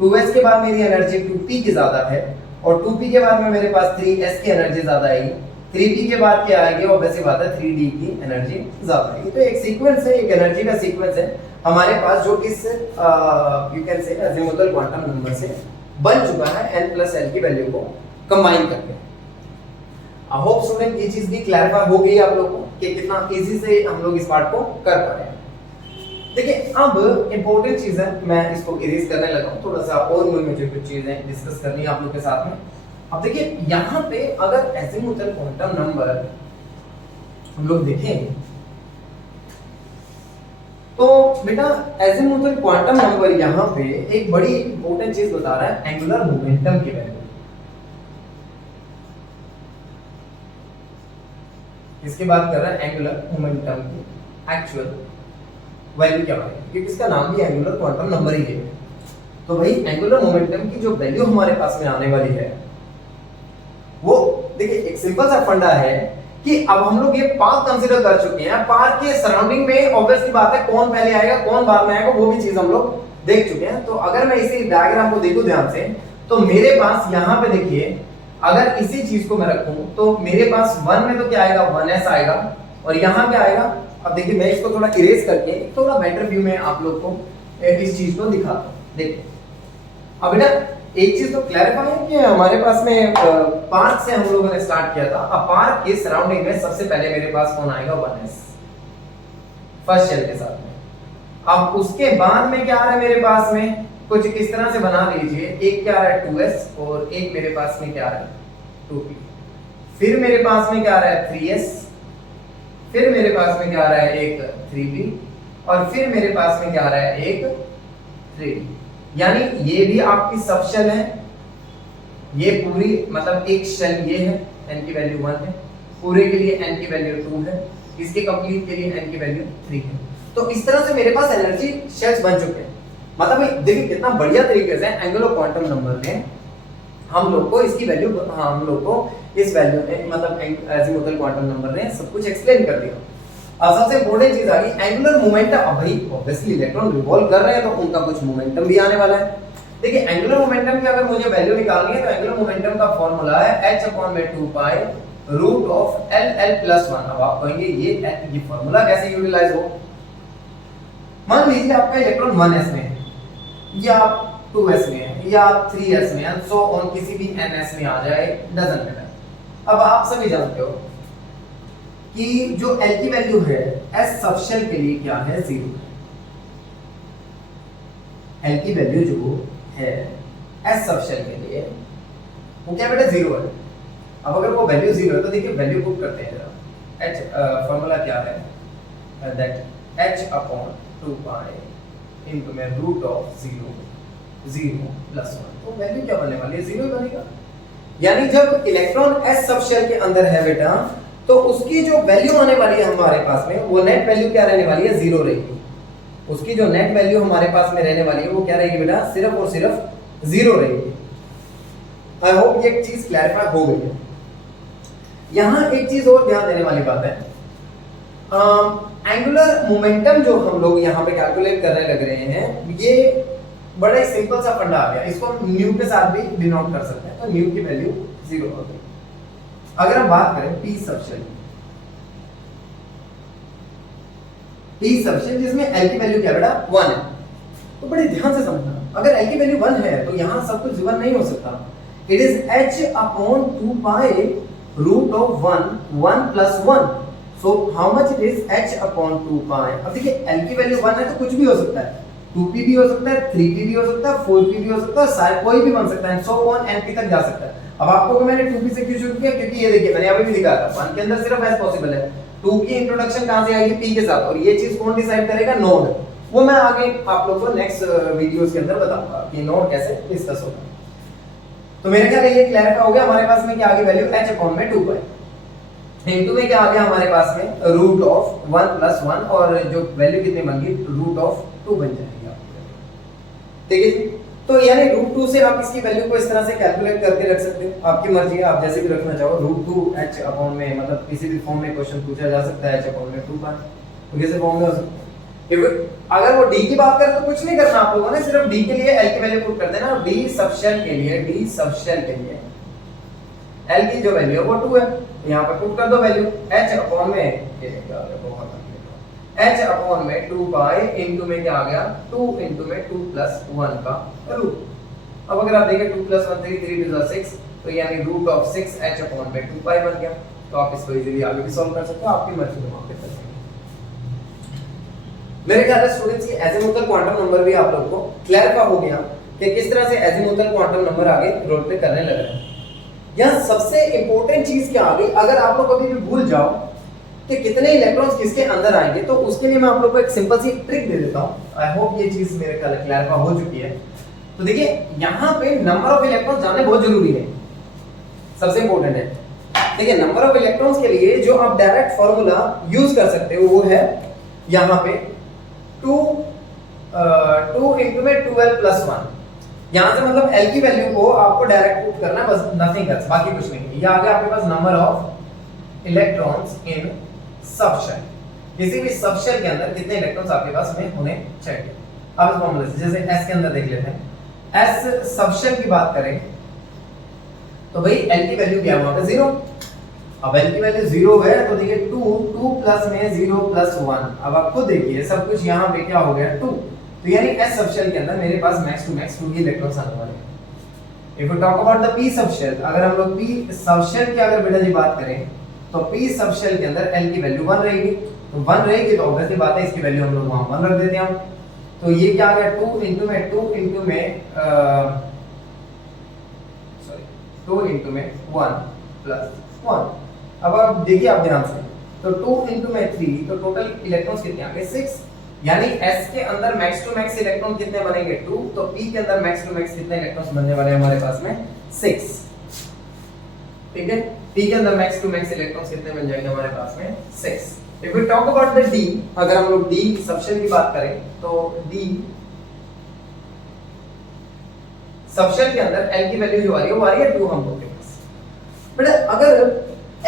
2s के बाद मेरी एनर्जी 2p की ज्यादा है, और 2p के बाद में मेरे पास 3s की एनर्जी ज्यादा आएगी, 3p के बाद क्या आएगी ऑब्वियसली बात है 3d की एनर्जी ज्यादा आएगी। तो एक सीक्वेंस है, एक एनर्जी का सीक्वेंस है हमारे पास, जो कि इस यू कैन से अजीमुथल क्वांटम नंबर से बन चुका है N+L की वैल्यू को कंबाइन करके। आई होप स्टूडेंट ये चीज भी क्लैरिफाई हो गई आप लोगों को कि कितना इजी से हम लोग इस पार्ट को कर पा रहे हैं। देखिए अब इंपॉर्टेंट चीज है, मैं इसको इरेज करने लगा हूं, थोड़ा सा और मुझे कुछ चीजें डिस्कस करनी है आप लोग के साथ में। अब देखिए यहाँ पे अगर एजिमुथल क्वांटम नंबर हम लोग देखें तो बेटा एजिमुथल क्वांटम नंबर यहाँ पे एक बड़ी इंपॉर्टेंट चीज बता रहा है, एंगुलर मोमेंटम की वैल्यू। इसकी बात कर रहा है एंगुलर मोमेंटम की एक्चुअल वैल्यू क्या बनेगी, क्योंकि इसका नाम भी एंगुलर क्वांटम नंबर ही है। तो भाई एंगुलर मोमेंटम की जो वैल्यू हमारे पास में आने वाली है वो देखिए एक सिंपल सा फंडा है कि अब हम लोग ये पाथ कंसीडर कर चुके हैं, पाथ के सराउंडिंग में ऑब्वियसली बात है कौन पहले आएगा कौन बाद में आएगा वो भी चीज हम लोग देख चुके हैं। तो अगर मैं इसी डायग्राम को देखूं ध्यान से तो मेरे पास यहाँ पे देखिए अगर इसी चीज को मैं रखूं तो मेरे पास 1 में तो क्या आएगा 1s आएगा और यहाँ क्या आएगा। अब देखिए मैं इसको थोड़ा इरेज करके थोड़ा बेटर व्यू में आप लोग को इस चीज को दिखाता हूं। देखिए अब बेटा एक चीज तो क्लैरिफाई है कि हमारे पास में पार्क से हम लोगों ने स्टार्ट किया था। अब पार्क के सराउंडिंग में सबसे पहले मेरे पास कौन आएगा 1s फर्स्ट शेल के साथ में। अब उसके बाद में क्या आ रहा है मेरे पास में कुछ इस तरह से बना लीजिए, एक क्या आ रहा है 2s और एक मेरे पास में क्या आ रहा है 2p, फिर मेरे पास में क्या आ रहा है 3s, फिर मेरे पास में क्या आ रहा है एक 3p और फिर मेरे पास में क्या आ रहा है एक 3d। यानी ये भी आपकी सब शेल है, ये पूरी मतलब एक शेल ये है, n की वैल्यू 1 है, पूरे के लिए n की वैल्यू 2 है, इसके कंप्लीट के लिए n की वैल्यू 3 है। तो इस तरह से मेरे पास एनर्जी शेल्स बन चुके हैं। मतलब देखिए कितना बढ़िया तरीके से एंगुलर क्वांटम नंबर ने हम लोग को इसकी वैल्यू हम लोग को इस वैल्यू में मतलब एजिमुथल क्वांटम नंबर ने सब कुछ एक्सप्लेन कर दिया। अब सबसे इंपॉर्टेंट चीज आ गई एंगुलर मोमेंटम। अब भाई ऑब्वियसली इलेक्ट्रॉन रिवॉल्व कर रहे हैं तो उनका कुछ मोमेंटम भी आने वाला है। देखिए एंगुलर मोमेंटम की अगर मुझे वैल्यू निकालनी है तो एंगुलर मोमेंटम का फार्मूला है h/2 pi root of LL+1। अब आप कहेंगे ये फार्मूला कैसे यूटिलाइज हो। मान लीजिए आपका इलेक्ट्रॉन 1s में है या 2s में है या 3s में है, सो ऑन किसी भी ns में आ जाए डजंट मैटर। अब आप सभी जानते हो कि जो L की वैल्यू है S सबशेल के लिए क्या है 0। L की वैल्यू जो है S सबशेल के लिए वो क्या बेटा 0 है। अब अगर वो वैल्यू 0 है तो देखिए वैल्यू पुट करते हैं जरा। H फार्मूला क्या है दैट h/2 पाई इनटू में रूट ऑफ 0 0+1। तो वैल्यू क्या बनने वाली है 0 ही बनेगा। यानी जब इलेक्ट्रॉन S सबशेल के अंदर है बेटा तो उसकी जो वैल्यू आने वाली है हमारे पास में वो नेट वैल्यू क्या रहने वाली है 0 रहेगी। उसकी जो नेट वैल्यू हमारे पास में रहने वाली है वो क्या रहेगी बेटा सिर्फ और सिर्फ 0 रहेगी। आई होप ये एक चीज क्लैरिफाई हो गई है। यहां एक चीज और ध्यान देने वाली बात है, एंगुलर मोमेंटम जो हम लोग यहाँ पे कैलकुलेट करने लग रहे हैं ये बड़ा ही सिंपल सा फंडा आ गया। इसको हम न्यू के साथ भी डिनोट कर सकते हैं। तो न्यू की वैल्यू 0 हो गई। अगर हम बात करें p सबशेल जिसमें L की वैल्यू क्या बेटा 1 है, तो बड़े ध्यान से समझना। अगर L की वैल्यू 1 है तो यहां सब कुछ 1 नहीं हो सकता। It is h/2 pi root of 1 1+1। So how much it is h/2 pi. अब देखिए L की वैल्यू 1 है तो कुछ भी हो सकता है, 2p भी हो सकता है, 3p भी हो सकता है, 4p भी हो सकता है, शायद कोई भी बन सकता है, सो ऑन np तक जा सकता है। अब आपको मैंने 2p से क्यों शुरू किया, क्योंकि ये देखिए मैंने अभी भी लिखा था 1 के अंदर सिर्फ s पॉसिबल है। 2 की इंट्रोडक्शन कहां से आएगी p के साथ, और ये चीज कौन डिसाइड करेगा नोड। वो मैं आगे आप लोगों को नेक्स्ट वीडियोस के अंदर बताऊंगा कि नोड कैसे डिस्कस होगा। तो मेरे ख्याल ये क्लैरिफाई हो गया। हमारे पास में क्या आ गई वैल्यू h/2 पाई इनटू में क्या आ गया हमारे पास में रूट ऑफ 1+1 और जो वैल्यू कितनी बन गई रूट ऑफ 2 बन जाएगी आपकी। ठीक है, तो यानी रूट 2 से आप इसकी वैल्यू को इस तरह से कैलकुलेट करके रख सकते हो, आपकी मर्जी है, आप जैसे भी रखना चाहो। रूट 2 h/ में मतलब किसी भी फॉर्म में क्वेश्चन पूछा जा सकता है h/2 पाई, तो कैसे फॉर्म में हो सकता है। अगर वो d की बात करें तो कुछ नहीं करना आप लोगों ने, सिर्फ d के लिए l की वैल्यू पुट कर देना। d सबशेल के लिए l की जो वैल्यू है वो 2 है, यहाँ पे पुट कर दो वैल्यू h/ में ये बहुत h/ में 2 पाई इनटू में क्या आ गया 2 इनटू में 2+1 का रूट। अब अगर आप देखें 2+1 3 2 6, तो यानी रूट ऑफ 6 h/ में 2 पाई बन गया। तो आप इसको इजीली आगे भी सॉल्व कर सकते हो, आपकी मर्जी से वहां पे कर सकते हो। मेरे ख्याल से स्टूडेंट्स ये एजिमुथल क्वांटम नंबर भी आप लोगों को क्लैरिफाई हो गया कि किस तरह से एजिमुथल क्वांटम नंबर आगे रोल पे करने लग रहे हैं। यहाँ सबसे इंपॉर्टेंट चीज क्या आ गई, अगर आप लोग कभी भी भूल जाओ कि कितने इलेक्ट्रॉन्स किसके अंदर आएंगे, तो उसके लिए मैं आप लोग को एक सिंपल सी ट्रिक दे देता हूँ। आई होप ये चीज मेरे क्लैरिफाई हो चुकी है। तो देखिए यहाँ पे नंबर ऑफ इलेक्ट्रॉन्स जानने बहुत जरूरी है, सबसे इंपॉर्टेंट है। देखिए नंबर ऑफ इलेक्ट्रॉन्स के लिए जो आप डायरेक्ट फॉर्मूला यूज कर सकते हो वो है यहाँ पे 2 into में 2l + 1। यहाँ से मतलब l की वैल्यू को आपको डायरेक्ट पुट करना है, बस नथिंग एल्स, बाकी कुछ नहीं। ये आ गया आपके पास number of electrons in subshell. किसी भी सबशेल के अंदर कितने इलेक्ट्रॉन्स आपके पास में होने चाहिए। अब इस फॉर्मूले से जैसे s के अंदर देख लेते हैं, s सबशेल की बात करें तो भाई l की वैल्यू क्या है वहां पे 0। अब l की वैल्यू 0 है तो देखिए 2 प्लस में 0 + 1। अब आप खुद देखिए सब कुछ यहाँ पे क्या हो गया 2, तो यानी s सबशेल के अंदर मेरे पास मैक्स टू मैक्स 2 ही इलेक्ट्रॉन्स आने वाले हैं। If we talk about the p subshell, अगर हम लोग p सबशेल की अगर बेटा जी बात करें तो p सबशेल के अंदर l की वैल्यू 1 रहेगी। तो 1 रहेगी तो ऑब्वियसली बात है इसकी वैल्यू हम लोग वहां 1 रख देते हैं हम। तो ये क्या आ गया 2 into में 1 + 1। अब आप देखिए आप ध्यान से, तो 2 into में 3, तो टोटल इलेक्ट्रॉन्स कितने आ गए 6। यानी s के अंदर मैक्स टू मैक्स इलेक्ट्रॉन कितने बनेंगे 2, तो p के अंदर मैक्स टू मैक्स कितने इलेक्ट्रॉन्स बनने वाले हैं हमारे पास में 6। ठीक है, p के अंदर मैक्स टू मैक्स इलेक्ट्रॉन्स कितने बन जाएंगे हमारे पास में 6। If we talk about the d, अगर हम लोग d सबशेल की बात करें तो d सबशेल के अंदर l की वैल्यू जो आ रही है वो आ रही है 2 हम लोग के पास। बट अगर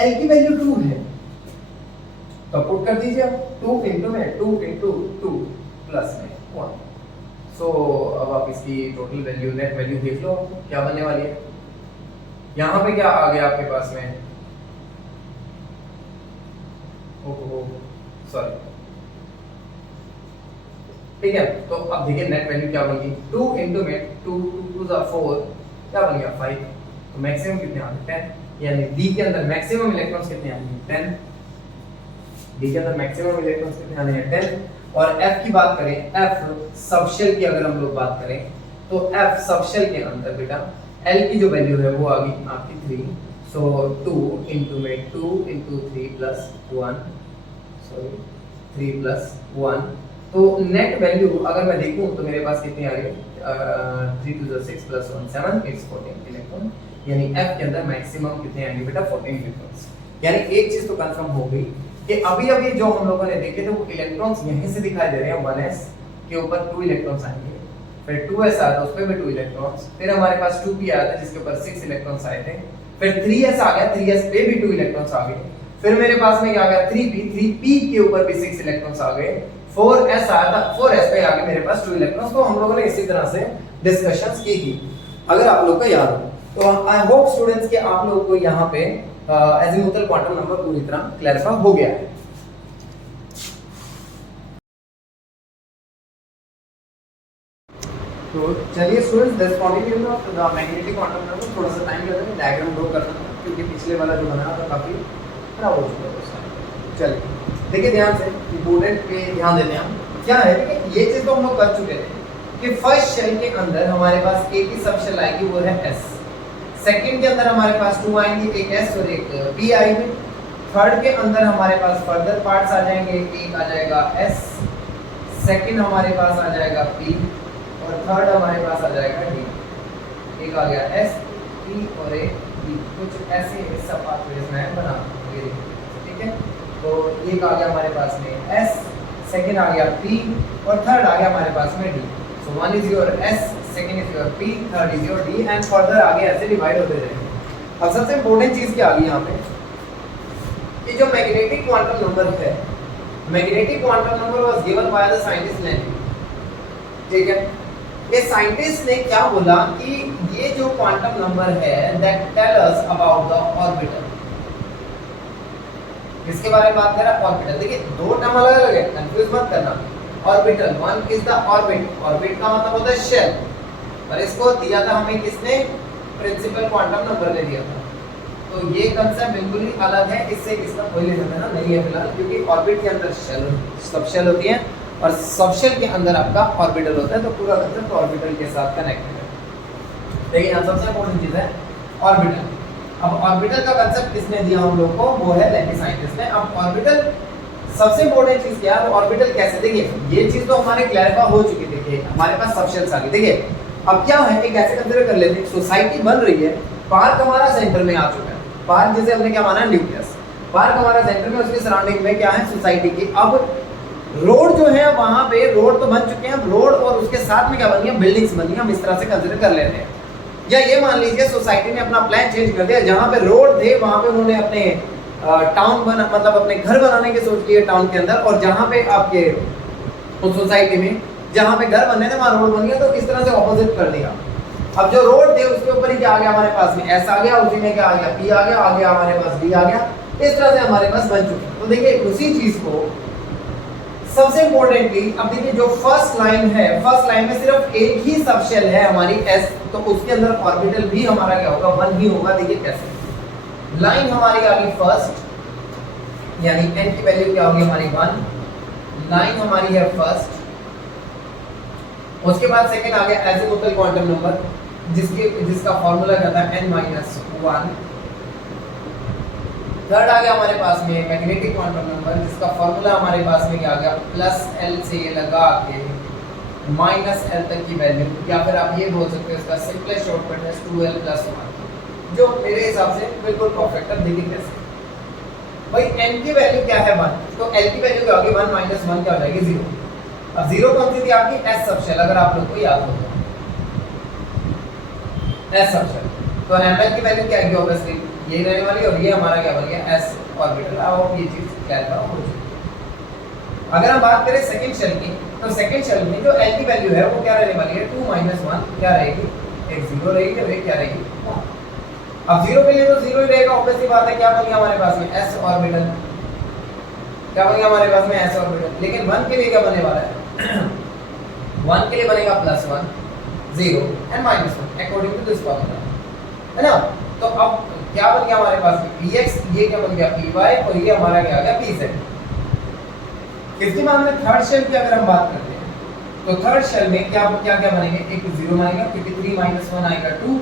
l की वैल्यू 2 है तो पुट कर दीजिए आप 2 into में 2 into 2 प्लस में 1। सो अब आप इसकी टोटल वैल्यू नेट वैल्यू देख लो क्या बनने वाली है। यहाँ पे क्या आ गया आपके पास में, ओहो सॉरी, ठीक है। तो अब देखिए नेट वैल्यू क्या बन गई 2 into में 2 2 4 क्या बन गया 5। तो मैक्सिमम कितने आ गए 10, यानी d के अंदर मैक्सिमम इलेक्ट्रॉन्स कितने आएंगे 10। d के अंदर मैक्सिमम इलेक्ट्रॉन्स कितने आने हैं 10। और f की बात करें, f सबशेल की अगर हम लोग बात करें तो f सबशेल के अंदर बेटा l की जो वैल्यू है वो आ गई आपकी 3। सो 2 into में 2 into 3 plus 1, सॉरी 3 plus 1। तो नेट वैल्यू अगर मैं देखूं तो मेरे पास कितनी आ रही है 3 to the 6 plus 1 7 it's 14 electron. यानी f के अंदर मैक्सिमम कितने आएंगे बेटा 14 इलेक्ट्रॉन्स। यानी एक चीज तो कंफर्म हो गई कि अभी अभी जो हम लोगों ने देखे थे वो इलेक्ट्रॉन्स यहीं से दिखाई दे रहे हैं। 1s के ऊपर 2 इलेक्ट्रॉन्स आएंगे, फिर 2s आया था उस पे भी 2 इलेक्ट्रॉन्स, फिर हमारे पास 2p आया था जिसके ऊपर 6 इलेक्ट्रॉन्स आए थे, फिर 3s आ गया, 3s पे भी 2 इलेक्ट्रॉन्स आ गए, फिर मेरे पास में क्या आ गया 3p के ऊपर भी 6 इलेक्ट्रॉन्स आ गए, 4s आया था, 4s पे आ गए मेरे पास 2 इलेक्ट्रॉन्स। तो हम लोगों ने इसी तरह से डिस्कशंस की थी अगर आप लोग को याद हो। तो आई होप स्टूडेंट्स कि आप लोगों को यहाँ पे एजीमुथल क्वांटम नंबर पूरी तरह क्लैरिफाई हो गया है। तो चलिए students let's continue the magnetic quantum number. थोड़ा सा टाइम लगेगा डायग्राम ड्रॉ करना क्योंकि पिछले वाला जो बनाया था काफी खराब हो चुका है। चलिए देखिए ध्यान से, इंपॉर्टेंट पे ध्यान देते हैं हम। क्या है देखिए ये चीज तो हम लोग कर चुके थे कि फर्स्ट शेल के अंदर हमारे पास एक ही सब शेल आएगी वो है s, सेकंड के अंदर हमारे पास 2 आएंगे, एक s और एक p आएंगे, थर्ड के अंदर हमारे पास फर्दर पार्ट्स आ जाएंगे, एक आ जाएगा s, सेकंड हमारे पास आ जाएगा p और थर्ड हमारे पास आ जाएगा d। एक आ गया s p और एक d, कुछ ऐसे सब पाथवेज में बना ये ठीक है। तो एक आ गया हमारे पास में s, सेकंड आ गया p और थर्ड आ गया हमारे पास में d। So one is your s, second is your p, third is your d and further आगे ऐसे डिवाइड होते जाएंगे। अब सबसे इंपॉर्टेंट चीज क्या आ गई यहाँ पे कि जो मैग्नेटिक क्वांटम नंबर है, magnetic quantum number was given by the scientist लेनी। ठीक है, ये साइंटिस्ट ने क्या बोला कि ये जो क्वांटम नंबर है that tell us about the orbital. इसके बारे में बात कर रहा है ऑर्बिटल। देखिए दो टर्म अलग अलग है, कंफ्यूज मत करना। Orbital, one is the orbit, orbit का मतलब होता है शेल, और इसको दिया था हमें किसने, प्रिंसिपल क्वांटम नंबर ने दिया था। तो ये कांसेप्ट बिल्कुल ही अलग है, इससे इसका कोई लेना देना नहीं है फिलहाल, क्योंकि ऑर्बिट के अंदर शेल सब शेल होती है और सब शेल के अंदर आपका ऑर्बिटल होता है, तो पूरा कांसेप्ट ऑर्बिटल के साथ कनेक्टेड है। देखिए यहाँ सबसे इंपॉर्टेंट चीज है ऑर्बिटल। अब ऑर्बिटल का कंसेप्ट किसने दिया हम लोग को, वो है लेमी साइंटिस्ट ने। अब ऑर्बिटल सबसे इंपॉर्टेंट चीज क्या है, ऑर्बिटल कैसे, देखिए ये चीज तो हमारे क्लैरिफाई हो चुकी, देखिए हमारे पास सब शेल्स आ गए। देखिए अब क्या है, एक ऐसे कंसीडर कर लेते हैं सोसाइटी बन रही है, पार्क हमारा सेंटर में आ चुका है, पार्क जैसे हमने क्या माना न्यूक्लियस, पार्क हमारा सेंटर में, उसके सराउंडिंग में क्या है सोसाइटी की। अब रोड जो है वहां पे रोड तो बन चुके हैं, रोड और उसके साथ में क्या बन गया, बिल्डिंग्स बन गई, हम इस तरह से कंसीडर कर लेते हैं। या ये मान लीजिए सोसाइटी ने अपना प्लान चेंज कर दिया, जहां पे रोड थे वहां पे उन्होंने अपने टाउन बना, मतलब अपने घर बनाने की सोच लिए टाउन के अंदर, और जहां पे आपके उस सोसाइटी में जहां पे घर बनने थे वहां रोड बन गया, तो इस तरह से ऑपोजिट कर दिया। अब जो रोड थे उसके ऊपर ही क्या आ गया हमारे पास में, एस आ गया, उसी में क्या आ गया, पी आ गया, आगे हमारे पास डी आ गया, इस तरह से हमारे पास बन चुके। तो देखिए उसी चीज को सबसे इंपॉर्टेंटली, अब देखिए जो फर्स्ट लाइन है, फर्स्ट लाइन में सिर्फ एक ही सब शेल है हमारी एस, तो उसके अंदर ऑर्बिटल भी हमारा क्या होगा, 1 ही होगा। देखिए कैसे, लाइन हमारी आ गई फर्स्ट, यानी n की वैल्यू क्या होगी हमारी 1, लाइन हमारी है फर्स्ट, उसके बाद सेकंड आ गया एजिमुथल क्वांटम नंबर, जिसका फार्मूला कहता है n-1, थर्ड आ गया हमारे पास में मैग्नेटिक क्वांटम नंबर, जिसका फार्मूला हमारे पास में क्या आ गया, प्लस एल से ये लगा के माइनस एल तक की वैल्यू, या फिर आप ये बोल सकते हो इसका सिंपलेस्ट शॉर्टकट है 2l + 1, जो मेरे हिसाब से बिल्कुल परफेक्ट है। देखिए कैसे भाई, n की वैल्यू क्या है 1, तो l की वैल्यू क्या होगी 1 - 1 क्या हो जाएगी 0। अब 0 कौन सी थी आपकी, s सबशेल, अगर आप लोग को याद हो तो s सबशेल, तो ml की वैल्यू क्या आएगी, ऑब्वियसली यही रहने वाली है, और ये हमारा क्या बन गया s ऑर्बिटल। अब ये चीज क्लियर हो चुकी। अगर हम बात करें सेकंड शेल की, तो सेकंड शेल में जो l की वैल्यू है वो क्या रहने वाली है, 2 - 1 क्या रहेगी, एक 0 रहेगी, और एक क्या रहेगी 1। अब 0 के लिए तो 0 ही रहेगा, ऑब्वियसली बात है। क्या बन गया हमारे पास में s ऑर्बिटल, क्या बन गया हमारे पास में s ऑर्बिटल। लेकिन 1 के लिए क्या बनने वाला है 1 के लिए बनेगा +1 0 and -1 according to this formula, है ना। तो अब क्या बन गया हमारे पास में px, ये क्या बन गया py, और ये हमारा क्या आ गया pz। इसके बाद में थर्ड शेल की अगर हम बात करते हैं, तो थर्ड शेल में क्या क्या क्या बनेंगे, एक 0 बनेगा, क्योंकि 3 - 1 आएगा 2,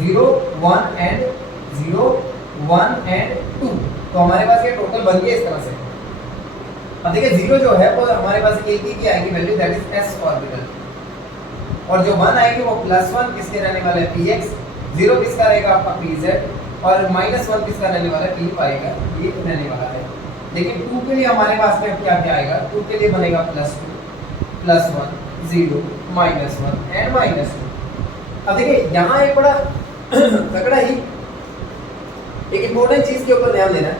0 1 and 0 1 and 2, तो हमारे पास ये टोटल बन गया इस तरह से। अब देखिए 0 जो है वो हमारे पास एक ही की आएगी value, that is s orbital, और जो 1 आएगी वो +1 किसके रहने वाला है px, 0 किसका रहेगा आपका pz, और -1 किसका रहने वाला है p पाएगा, ये रहने वाला है। लेकिन 2 के लिए हमारे पास में क्या क्या आएगा, 2 के लिए बनेगा +2 +1 0 -1 and -2। अब देखिए यहाँ एक बड़ा तगड़ा ही एक इंपॉर्टेंट चीज के ऊपर ध्यान देना है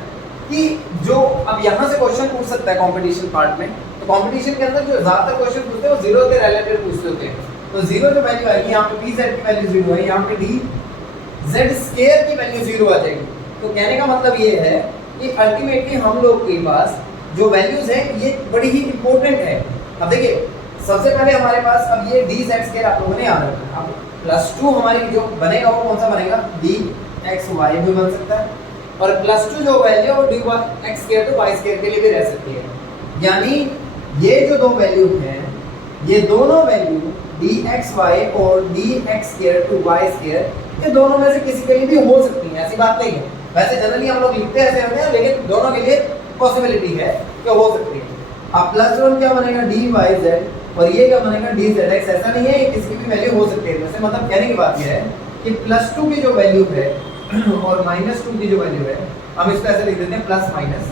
कि जो अब यहाँ से क्वेश्चन पूछ सकता है कंपटीशन पार्ट में, तो कंपटीशन के अंदर जो ज्यादातर क्वेश्चन पूछते हैं वो 0 के रिलेटेड पूछते होते हैं। तो 0 जो वैल्यू आएगी यहाँ पे pz की वैल्यू 0 है, यहाँ पे dz² की वैल्यू 0 आ जाएगी। तो कहने का मतलब ये है कि अल्टीमेटली हम लोग के पास जो वैल्यूज है ये बड़ी ही इंपॉर्टेंट है। अब देखिए सबसे पहले हमारे पास अब ये dz² आप लोगों ने याद रखना। अब +2 हमारी जो बनेगा वो कौन सा बनेगा, dxy भी बन सकता है, और +2 जो वैल्यू है वो dx² to y² के लिए भी रह सकती है। यानी ये जो दो वैल्यू हैं, ये दोनों वैल्यू dxy और dx² to y², ये दोनों में से किसी के लिए भी हो सकती है, ऐसी बात नहीं है। वैसे जनरली हम लोग लिखते ऐसे होते हैं, लेकिन दोनों के लिए पॉसिबिलिटी है कि हो सकती है। अब +1 क्या बनेगा dyz, और ये क्या बनेगा dzx, ऐसा नहीं है, किसी की भी वैल्यू हो सकती है। वैसे मतलब कहने की बात ये है कि +2 की जो वैल्यू है और -2 की जो वैल्यू है, हम इसको ऐसे लिख देते हैं प्लस माइनस,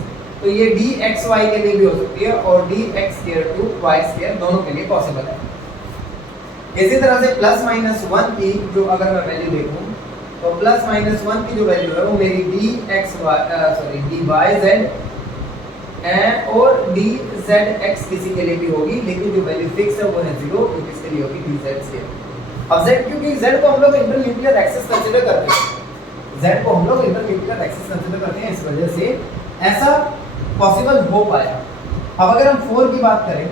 तो ये dxy के लिए भी हो सकती है और dx² to y² दोनों के लिए पॉसिबल है। इसी तरह से +-1 की जो अगर मैं वैल्यू देखूं, तो +-1 की जो वैल्यू है वो मेरी dyz और dzx किसी के लिए भी होगी, लेकिन जो वैल्यू फिक्स है वो है 0, जो किसके लिए होगी dz²। अब z, क्योंकि z को हम लोग इंटरन्यूक्लियर एक्सिस कंसीडर करते हैं, z को हम लोग इंटरन्यूक्लियर एक्सिस कंसीडर करते हैं, इस वजह से ऐसा पॉसिबल हो पाया। अब अगर हम 4 की बात करें,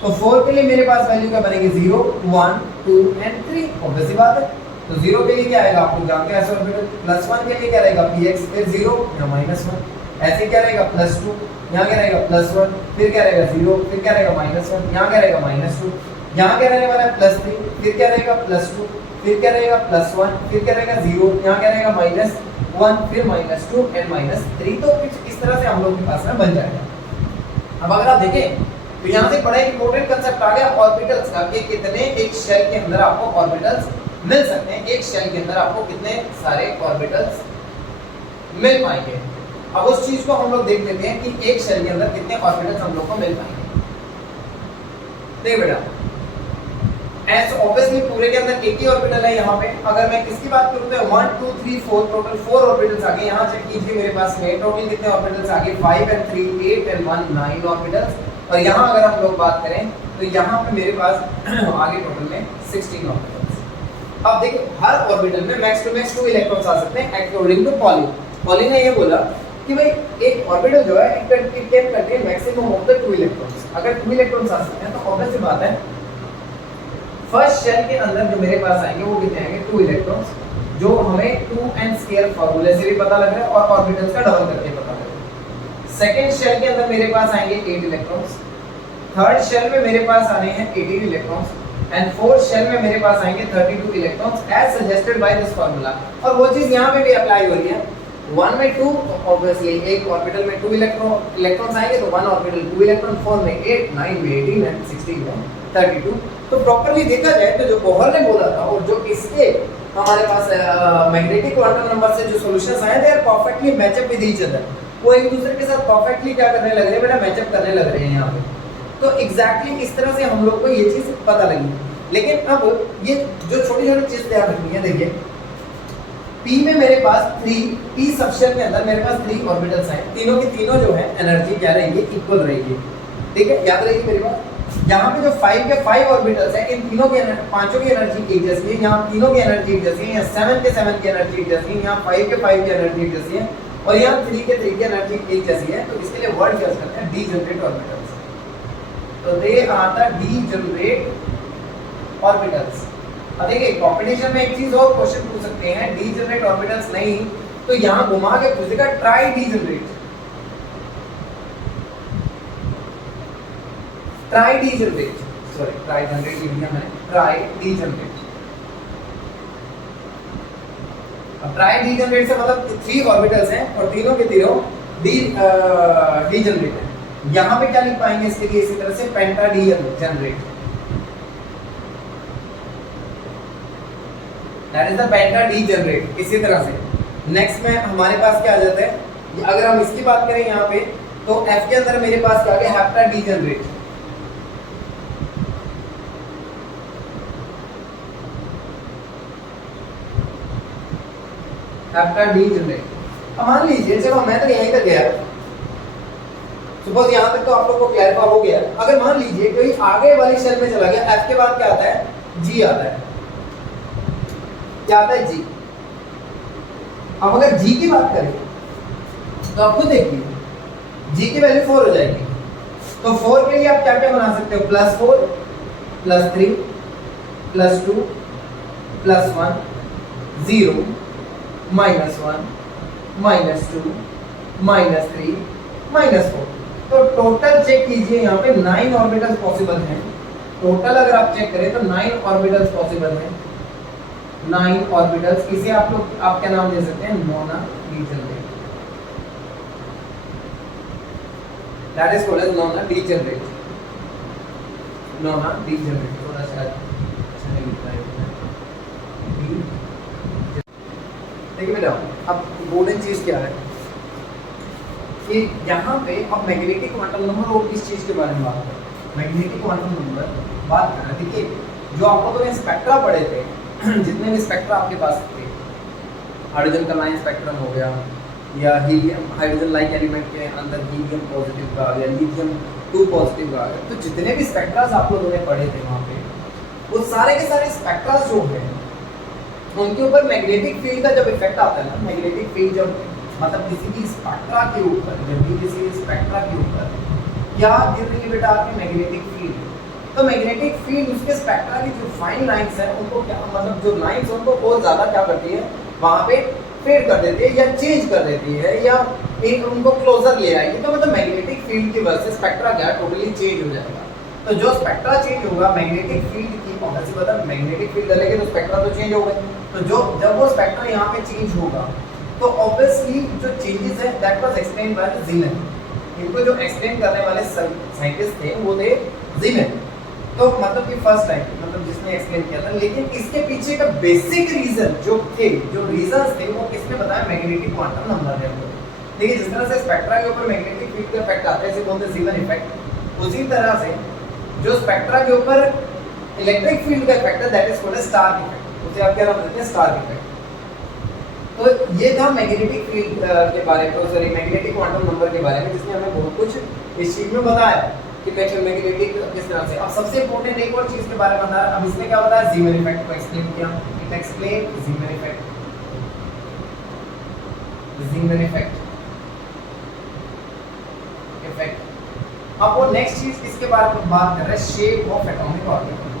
तो 4 के लिए मेरे पास वैल्यू क्या बनेगी 0 1 2 and 3, ऑब्वियस बात है। तो 0 के लिए क्या आएगा, आपको जानते हैं ऐसे ऑर्बिटल। +1 के लिए क्या रहेगा px, फिर 0 या -1, ऐसे क्या रहेगा +2, यहाँ क्या रहेगा +1, फिर क्या रहेगा 0, फिर क्या रहेगा -1, यहाँ क्या रहेगा -2, यहाँ क्या रहने वाला है +3, फिर क्या रहेगा +2, फिर क्या रहेगा +1, फिर क्या रहेगा 0, यहाँ क्या रहेगा 1 फिर -2 एंड -3। तो कुछ इस तरह से हम लोग के पास में बन जाएगा। अब अगर आप देखें तो यहाँ से बड़ा इंपॉर्टेंट कंसेप्ट आ गया ऑर्बिटल्स का, कि कितने एक शेल के अंदर आपको ऑर्बिटल्स मिल सकते हैं, एक शेल के अंदर आपको कितने सारे ऑर्बिटल्स मिल पाएंगे। अब उस चीज को हम लोग देख लेते हैं कि एक शेल के अंदर कितने ऑर्बिटल्स हम लोग को मिल पाएंगे। देखिए बेटा, एस ऑब्वियसली पूरे के अंदर एक ही ऑर्बिटल है यहाँ पे। अगर मैं किसकी बात करूँ तो 1 2 3 4 टोटल 4 ऑर्बिटल्स आ गए। यहाँ चेक कीजिए मेरे पास में टोटल कितने ऑर्बिटल्स आ गए, 5 and 3 8 and 1 9 ऑर्बिटल्स। और यहाँ अगर हम लोग बात करें तो यहाँ पे मेरे पास आगे टोटल में 16 ऑर्बिटल्स। अब देखिए हर ऑर्बिटल में मैक्स टू मैक्स 2 इलेक्ट्रॉन्स आ सकते हैं अकॉर्डिंग टू पॉली। पॉली ने ये बोला कि भाई एक ऑर्बिटल जो है it can contain maximum of the 2 electrons. अगर 2 इलेक्ट्रॉन्स आ सकते हैं तो ऑब्वियस सी बात है फर्स्ट शेल के अंदर जो मेरे पास आएंगे वो कितने आएंगे, 2 इलेक्ट्रॉन्स, जो हमें 2n स्क्वायर फार्मूले से भी पता लग रहा है और ऑर्बिटल्स का डबल करके पता लग रहा है। सेकंड शेल के अंदर मेरे पास आएंगे 8 इलेक्ट्रॉन्स, थर्ड शेल में मेरे पास आने हैं 18 इलेक्ट्रॉन्स एंड फोर्थ शेल में मेरे पास आएंगे 32 electrons as suggested by this formula. और वो चीज यहाँ पे भी अप्लाई हो रही है 1 में 2 ऑब्वियसली एक ऑर्बिटल में 2 इलेक्ट्रॉन्स आएंगे तो 1 ऑर्बिटल 2 इलेक्ट्रॉन, 4 में 8, 9 में 18 एंड 16 में 32। तो प्रॉपर्ली देखा जाए तो जो बोहर ने बोला था और जो इसके हमारे पास मैग्नेटिक क्वांटम नंबर से जो सॉल्यूशंस आए थे perfectly match up with each other. वो एक दूसरे के साथ परफेक्टली क्या करने लग रहे हैं बेटा, मैचअप करने लग रहे हैं यहाँ पे। तो एग्जैक्टली इस तरह से हम लोग को ये चीज पता लगी। लेकिन अब ये जो छोटी छोटी चीज ध्यान रखनी है, देखिए P में मेरे पास 3 P सबशेल के अंदर मेरे पास 3 ऑर्बिटल्स हैं, तीनों की तीनों जो है एनर्जी क्या रहेगी, इक्वल रहेगी। ठीक है, याद रहेगी मेरी बात। यहाँ पे जो 5 के 5 ऑर्बिटल्स हैं इन तीनों की पांचों की एनर्जी एक जैसी है, यहाँ तीनों की एनर्जी एक जैसी है, यहाँ 7 के 7 की एनर्जी एक जैसी है, यहाँ 5 के 5 की एनर्जी एक जैसी है और यहाँ 3 के 3 की एनर्जी एक जैसी है। तो इसके लिए वर्ड यूज करते हैं डीजनरेट ऑर्बिटल्स। तो they are the degenerate orbitals. अब देखिए कॉम्बिनेशन में एक चीज और क्वेश्चन पूछ सकते हैं, डीजनरेट ऑर्बिटल्स नहीं तो यहाँ घुमा के पूछेगा try degenerate. Try degenerate, sorry try generate लिख दिया मैंने, ट्राई डीजनरेट। अब ट्राई डीजनरेट से मतलब 3 ऑर्बिटल्स हैं और तीनों के तीनों डीजनरेट हैं। यहाँ पे क्या लिख पाएंगे इसके लिए, इसी तरह से penta degenerate, that is the penta degenerate. इसी तरह से नेक्स्ट में हमारे पास क्या आ जाता है, अगर हम इसकी बात करें यहाँ पे तो F के अंदर मेरे पास क्या आ गया, हेप्टा डीजनरेट। Hepta degenerate. अब मान लीजिए चलो मैं तो यहीं तक गया, सपोज यहाँ तक तो आप लोग को क्लैरिफाई हो गया। अगर मान लीजिए कोई आगे वाली शेल में चला गया, F के बाद क्या आता है, G आता है, क्या आता है, G। अब अगर G की बात करें तो आप खुद देखिए G की वैल्यू 4 हो जाएगी। तो 4 के लिए आप क्या क्या बना सकते हो, +4 +3 +2 +1 0 -1 -2 -3 -4। तो टोटल चेक कीजिए यहाँ पे 9 ऑर्बिटल्स पॉसिबल हैं। टोटल अगर आप चेक करें तो 9 ऑर्बिटल्स पॉसिबल हैं, 9 ऑर्बिटल्स। इसे आप लोग आप क्या नाम दे सकते हैं, nona degenerate, that is called as nona degenerate. Nona degenerate थोड़ा सा अच्छा नहीं लिखा है। देखिए बेटा अब इम्पोर्टेंट चीज क्या है कि यहाँ पे अब मैग्नेटिक क्वांटम नंबर और किस चीज के बारे में बात करें, मैग्नेटिक क्वांटम नंबर बात कर रहे हैं। देखिए जो आपको तो स्पेक्ट्रा पढ़े थे, जितने भी स्पेक्ट्रा आपके पास थे, हाइड्रोजन का लाइन स्पेक्ट्रम हो गया या हीलियम हाइड्रोजन लाइक एलिमेंट के अंदर हीलियम पॉजिटिव का आ गया, लिथियम 2 पॉजिटिव का आ गया, तो जितने भी स्पेक्ट्रास आप लोगों ने पढ़े थे वहाँ पे, वो सारे के सारे स्पेक्ट्रास जो हैं उनके ऊपर मैग्नेटिक फील्ड का जब इफेक्ट आता है ना, मैग्नेटिक फील्ड जब मतलब किसी की स्पेक्ट्रा के ऊपर, जब भी किसी स्पेक्ट्रा के ऊपर क्या गिर रही है बेटा आपकी मैग्नेटिक फील्ड, तो मैग्नेटिक फील्ड उसके स्पेक्ट्रा की जो फाइन लाइंस है उनको क्या मतलब जो लाइंस उनको बहुत ज़्यादा क्या करती है, वहाँ पे फेड कर देती है या चेंज कर देती है या एक उनको क्लोजर ले आएगी। तो मतलब मैग्नेटिक फील्ड की वजह से स्पेक्ट्रा क्या टोटली चेंज हो जाएगा। तो जो स्पेक्ट्रा चेंज होगा मैग्नेटिक फील्ड की ऑब्वियसली पता, मैग्नेटिक फील्ड डलेगी तो स्पेक्ट्रा तो चेंज होगा। तो जो जब वो स्पेक्ट्रा यहाँ पे चेंज होगा तो ऑब्वियसली जो चेंजेस है that was explained by the Zeeman. इनको जो एक्सप्लेन करने वाले साइंटिस्ट थे वो थे जीमैन। तो मतलब कि फर्स्ट टाइम मतलब जिसने एक्सप्लेन किया था, लेकिन इसके पीछे का बेसिक रीजन जो रीजंस थे वो किसने बताया? मैग्नेटिक क्वांटम नंबर ने। देखिए जिस तरह से स्पेक्ट्रा के ऊपर मैग्नेटिक फील्ड का इफेक्ट आता है इसे बोलते हैं जीमैन इफेक्ट, उसी तरह से जो स्पेक्ट्रा के ऊपर इलेक्ट्रिक फील्ड का इफेक्ट है that is called star effect. उसे आप क्या नाम देते हैं? Star effect. तो ये था मैग्नेटिक फील्ड के बारे में, सॉरी मैग्नेटिक क्वांटम नंबर के बारे में, जिसने हमें बहुत कुछ इस चीज में बताया कि मैग्नेटिक किस तरह से। अब सबसे इंपॉर्टेंट एक और चीज के बारे में बताया। अब इसने क्या बताया? जीमैन इफेक्ट को एक्सप्लेन किया। It explain Zeeman effect, Zeeman effect. अब वो नेक्स्ट चीज किसके बारे में बात कर रहे हैं? Shape of atomic orbital.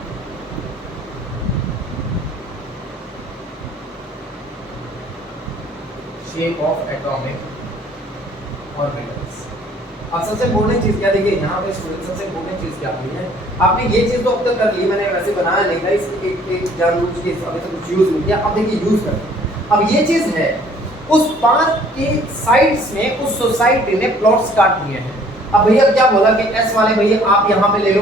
Shape of atomic orbitals. अब सबसे इम्पोर्टेंट चीज क्या, देखिए यहाँ पे स्टूडेंट सबसे इम्पोर्टेंट चीज क्या है? आपने ये चीज तो अब तक कर ली, मैंने वैसे बनाया नहीं था, इसकी एक जानबूझ के अभी तक कुछ यूज नहीं किया। अब देखिए यूज करते। अब ये चीज है उस पाथ के साइड्स में उस सोसाइटी ने प्लॉट्स काट दिए हैं। अब भैया क्या बोला कि एस वाले भैया आप यहाँ पे ले लो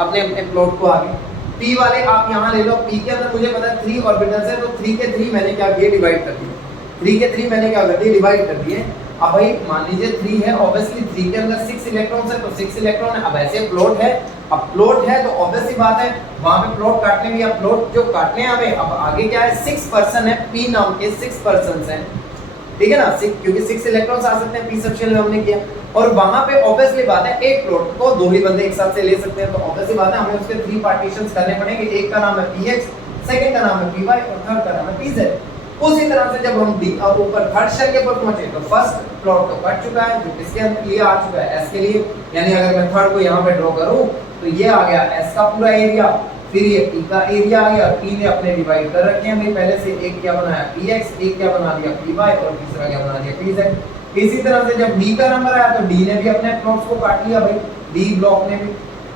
अपने अपने प्लॉट को आगे, पी वाले आप यहाँ ले लो। पी के अंदर मुझे पता है 3 ऑर्बिटल्स है, तो 3 के 3 मैंने क्या किया? डिवाइड कर दिए। 3 के 3 मैंने क्या कर दिए? डिवाइड कर दिए। अब भाई मान लीजिए 3 है, ऑब्वियसली 3 के अंदर 6 इलेक्ट्रॉन्स है, तो 6 इलेक्ट्रॉन है। अब ऐसे प्लॉट है, अब प्लॉट है तो ऑब्वियस सी बात है वहां पे प्लॉट काटने में, या प्लॉट जो काटने हैं हमें, अब आगे क्या है? 6 पर्सन है, पी नाम के 6 पर्संस हैं, ठीक है ना? क्योंकि 6 इलेक्ट्रॉन्स आ सकते हैं पी सबशेल में हमने किया। और वहां पे ऑब्वियसली बात है एक प्लॉट को 2 ही बंदे एक साथ से ले सकते हैं, तो ऑब्वियसली बात है हमें उसके 3 पार्टीशंस करने पड़ेंगे। एक का नाम है px, सेकंड का नाम है py और थर्ड का नाम है pz। उसी तरह से जब हम डी और ऊपर थर्ड शेल के ऊपर पहुंचे तो फर्स्ट प्लॉट तो कट चुका है, जो किसके लिए आ चुका है? s के लिए। यानी अगर मैं थर्ड को यहाँ पे ड्रॉ करूं तो ये आ गया s का पूरा एरिया, फिर ये p का एरिया आ गया। p ने अपने डिवाइड कर रखे हैं भाई पहले से, एक क्या बनाया px, एक क्या बना दिया py और तीसरा क्या बना दिया pz। इसी तरह से जब d का नंबर आया तो d ने भी अपने प्लॉट्स को काट लिया भाई, d ब्लॉक ने भी।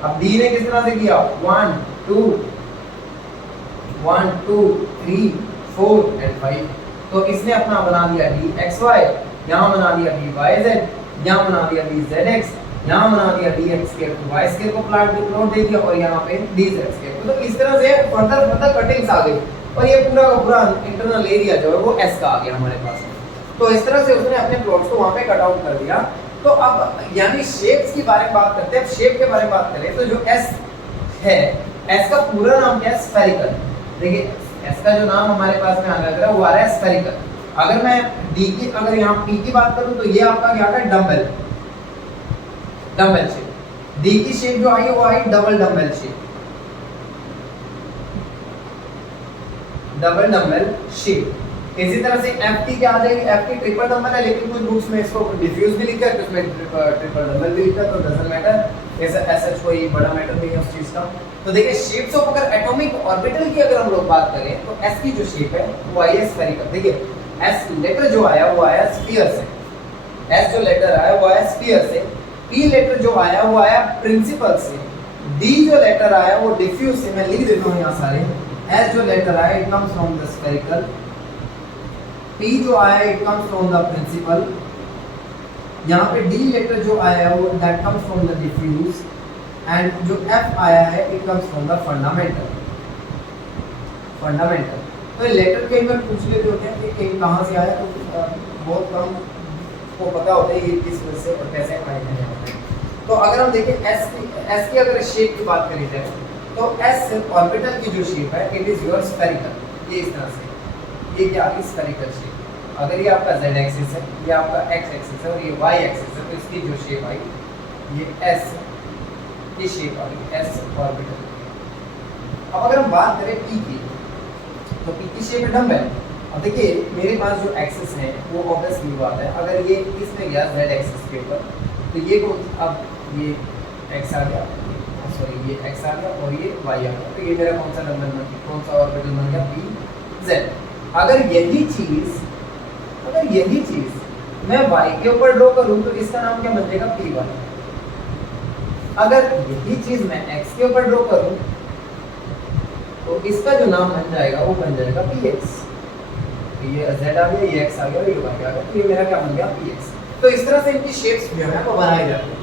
अब d ने किस तरह से किया? 1 2 3 4 एंड 5। तो इसने अपना बना दिया dxy, यहाँ बना दिया dyz, यहाँ बना दिया dzx, यहाँ बना दिया dx स्क्वायर को y स्क्वायर को प्लॉट दे दिया और यहाँ पे dz स्क्वायर। तो इस तरह से फर्दर कटिंग्स आ गई और ये पूरा का पूरा इंटरनल एरिया जो है वो s का आ गया हमारे पास। तो इस तरह से उसने अपने प्लॉट्स को वहां पे कट आउट कर दिया। तो अब यानी शेप्स की बारे में बात करते हैं। अब शेप के बारे में बात करें तो जो s है, s का पूरा नाम क्या है? स्फेरिकल। देखिए s का जो नाम हमारे पास में आ रहा है वो आ रहा है स्फेरिकल। अगर मैं d की, अगर यहाँ p की बात करूं तो ये आपका क्या है? Dumbbell, dumbbell shape. d की शेप जो आई वो I double dumbbell shape, double dumbbell shape. इसी तरह से f की क्या आ जाएगी? f की ट्रिपल डम्बल है, लेकिन कुछ बुक्स में इसको डिफ्यूज भी लिखा है, कुछ में ट्रिपल डम्बल भी लिखा है, तो डजंट मैटर। ऐसा एसएच कोई बड़ा मैटर नहीं है उस चीज का। तो देखिए शेप्स ऑफ, अगर एटॉमिक ऑर्बिटल की अगर हम लोग बात करें तो s की जो शेप है वो आई है स्फेरिकल। देखिए s लेटर जो आया वो आया स्फीयर से, s जो लेटर आया वो आया स्फीयर से, p लेटर जो आया वो आया प्रिंसिपल से, d जो लेटर आया वो डिफ्यूज से। मैं लिख देता हूं यहां सारे। s जो लेटर आया it comes from the spherical, p जो आया it comes from the principal, यहाँ पे d लेटर जो आया वो that comes from the diffuse, and जो f आया है it comes from the fundamental. Fundamental तो ये लेटर कई बार पूछ लेते होते हैं कि कहीं कहाँ से आया, तो बहुत कम को पता होता है ये किस वजह से और कैसे आए हैं। तो अगर हम देखें s की अगर शेप की बात करी जाए तो s ऑर्बिटल की जो शेप है इट इज योर स्फेरिकल। ये इस तरह से, ये क्या है? Spherical shape. अगर ये आपका z एक्सिस है, ये आपका x एक्सिस है और ये y एक्सिस है, तो इसकी जो शेप आई ये s की शेप आ गई, s ऑर्बिटल। अब अगर हम बात करें p की तो p की शेप है डम्बल। अब देखिए मेरे पास जो एक्सिस है वो ऑब्वियसली बात है, अगर ये इसमें गया z एक्सिस के ऊपर तो ये को, अब ये x आ गया, सॉरी ये x आ गया और ये y आ गया, तो ये मेरा कौन सा डम्बल बन गया? कौन सा ऑर्बिटल बन गया? pz। अगर यही चीज मैं y के ऊपर ड्रॉ करूं तो इसका नाम क्या बन जाएगा? py। अगर यही चीज मैं x के ऊपर ड्रॉ करूं तो इसका जो नाम बन जाएगा वो बन जाएगा px। तो ये z आ गया, ये x आ गया और ये y आ गया, तो ये मेरा क्या बन गया px। तो इस तरह से इनकी शेप्स जो है वो बनाई जाती है।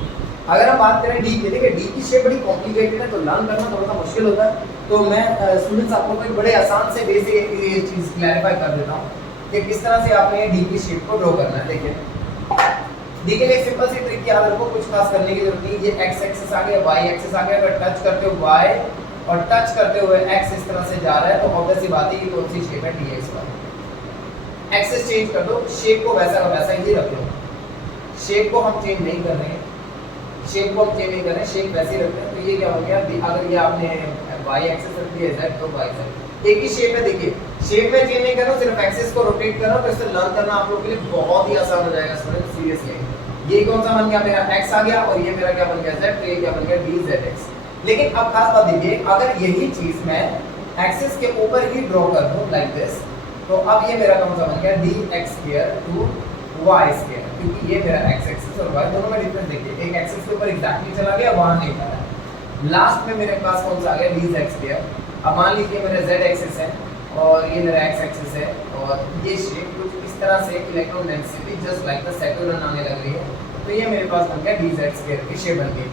अगर हम बात करें d की, देखिए d की शेप बड़ी कॉम्प्लिकेटेड है तो लर्न करना थोड़ा सा मुश्किल होता है, तो मैं स्टूडेंट्स आप लोगों को एक बड़े आसान से बेसिक ये चीज़ क्लैरिफाई कर देता हूँ कि किस तरह से आपने d की शेप को ड्रॉ करना है। देखिए d के लिए एक सिंपल सी ट्रिक याद रखो, कुछ खास करने की जरूरत नहीं। ये x एक्सिस आ गया, y एक्सिस आ गया, अगर टच करते हो y और टच करते हुए x इस तरह से जा रहा है तो ऑब्वियस सी बात है ये कौन सी शेप है, dxy। एक्सिस चेंज कर दो, शेप को वैसा का वैसा ही रख लो, शेप को हम चेंज नहीं कर रहे हैं, शेप को हम चेंज नहीं कर रहे हैं, शेप वैसे ही रखते हैं। तो ये क्या हो गया, अगर ये आपने y एक्सिस रख दिया z तो y z एक ही शेप है। देखिए शेप में चेंज नहीं करो, सिर्फ एक्सिस को रोटेट करो, तो इससे लर्न करना आप लोगों के लिए बहुत ही आसान हो जाएगा स्टूडेंट, सीरियसली। ये कौन सा बन गया मेरा x आ गया और ये मेरा क्या बन गया z, तो ये क्या बन गया dzx। लेकिन अब खास बात देखिए, अगर यही चीज मैं एक्सिस के ऊपर ही ड्रॉ कर दूं लाइक दिस, तो अब ये मेरा कौन सा बन गया dx² टू y², क्योंकि ये मेरा x एक्सिस और y दोनों में डिफरेंस देखिए, एक एक्सिस के ऊपर एग्जैक्टली चला गया, वहां नहीं था। लास्ट में मेरे पास कौन सा आ गया dz²। अब मान लीजिए मेरा z एक्सिस है और ये मेरा x एक्सिस है और ये शेप कुछ इस तरह से electron density just like the Saturn आने लग रही है, तो ये मेरे पास बन गया dz² की शेप बन गई।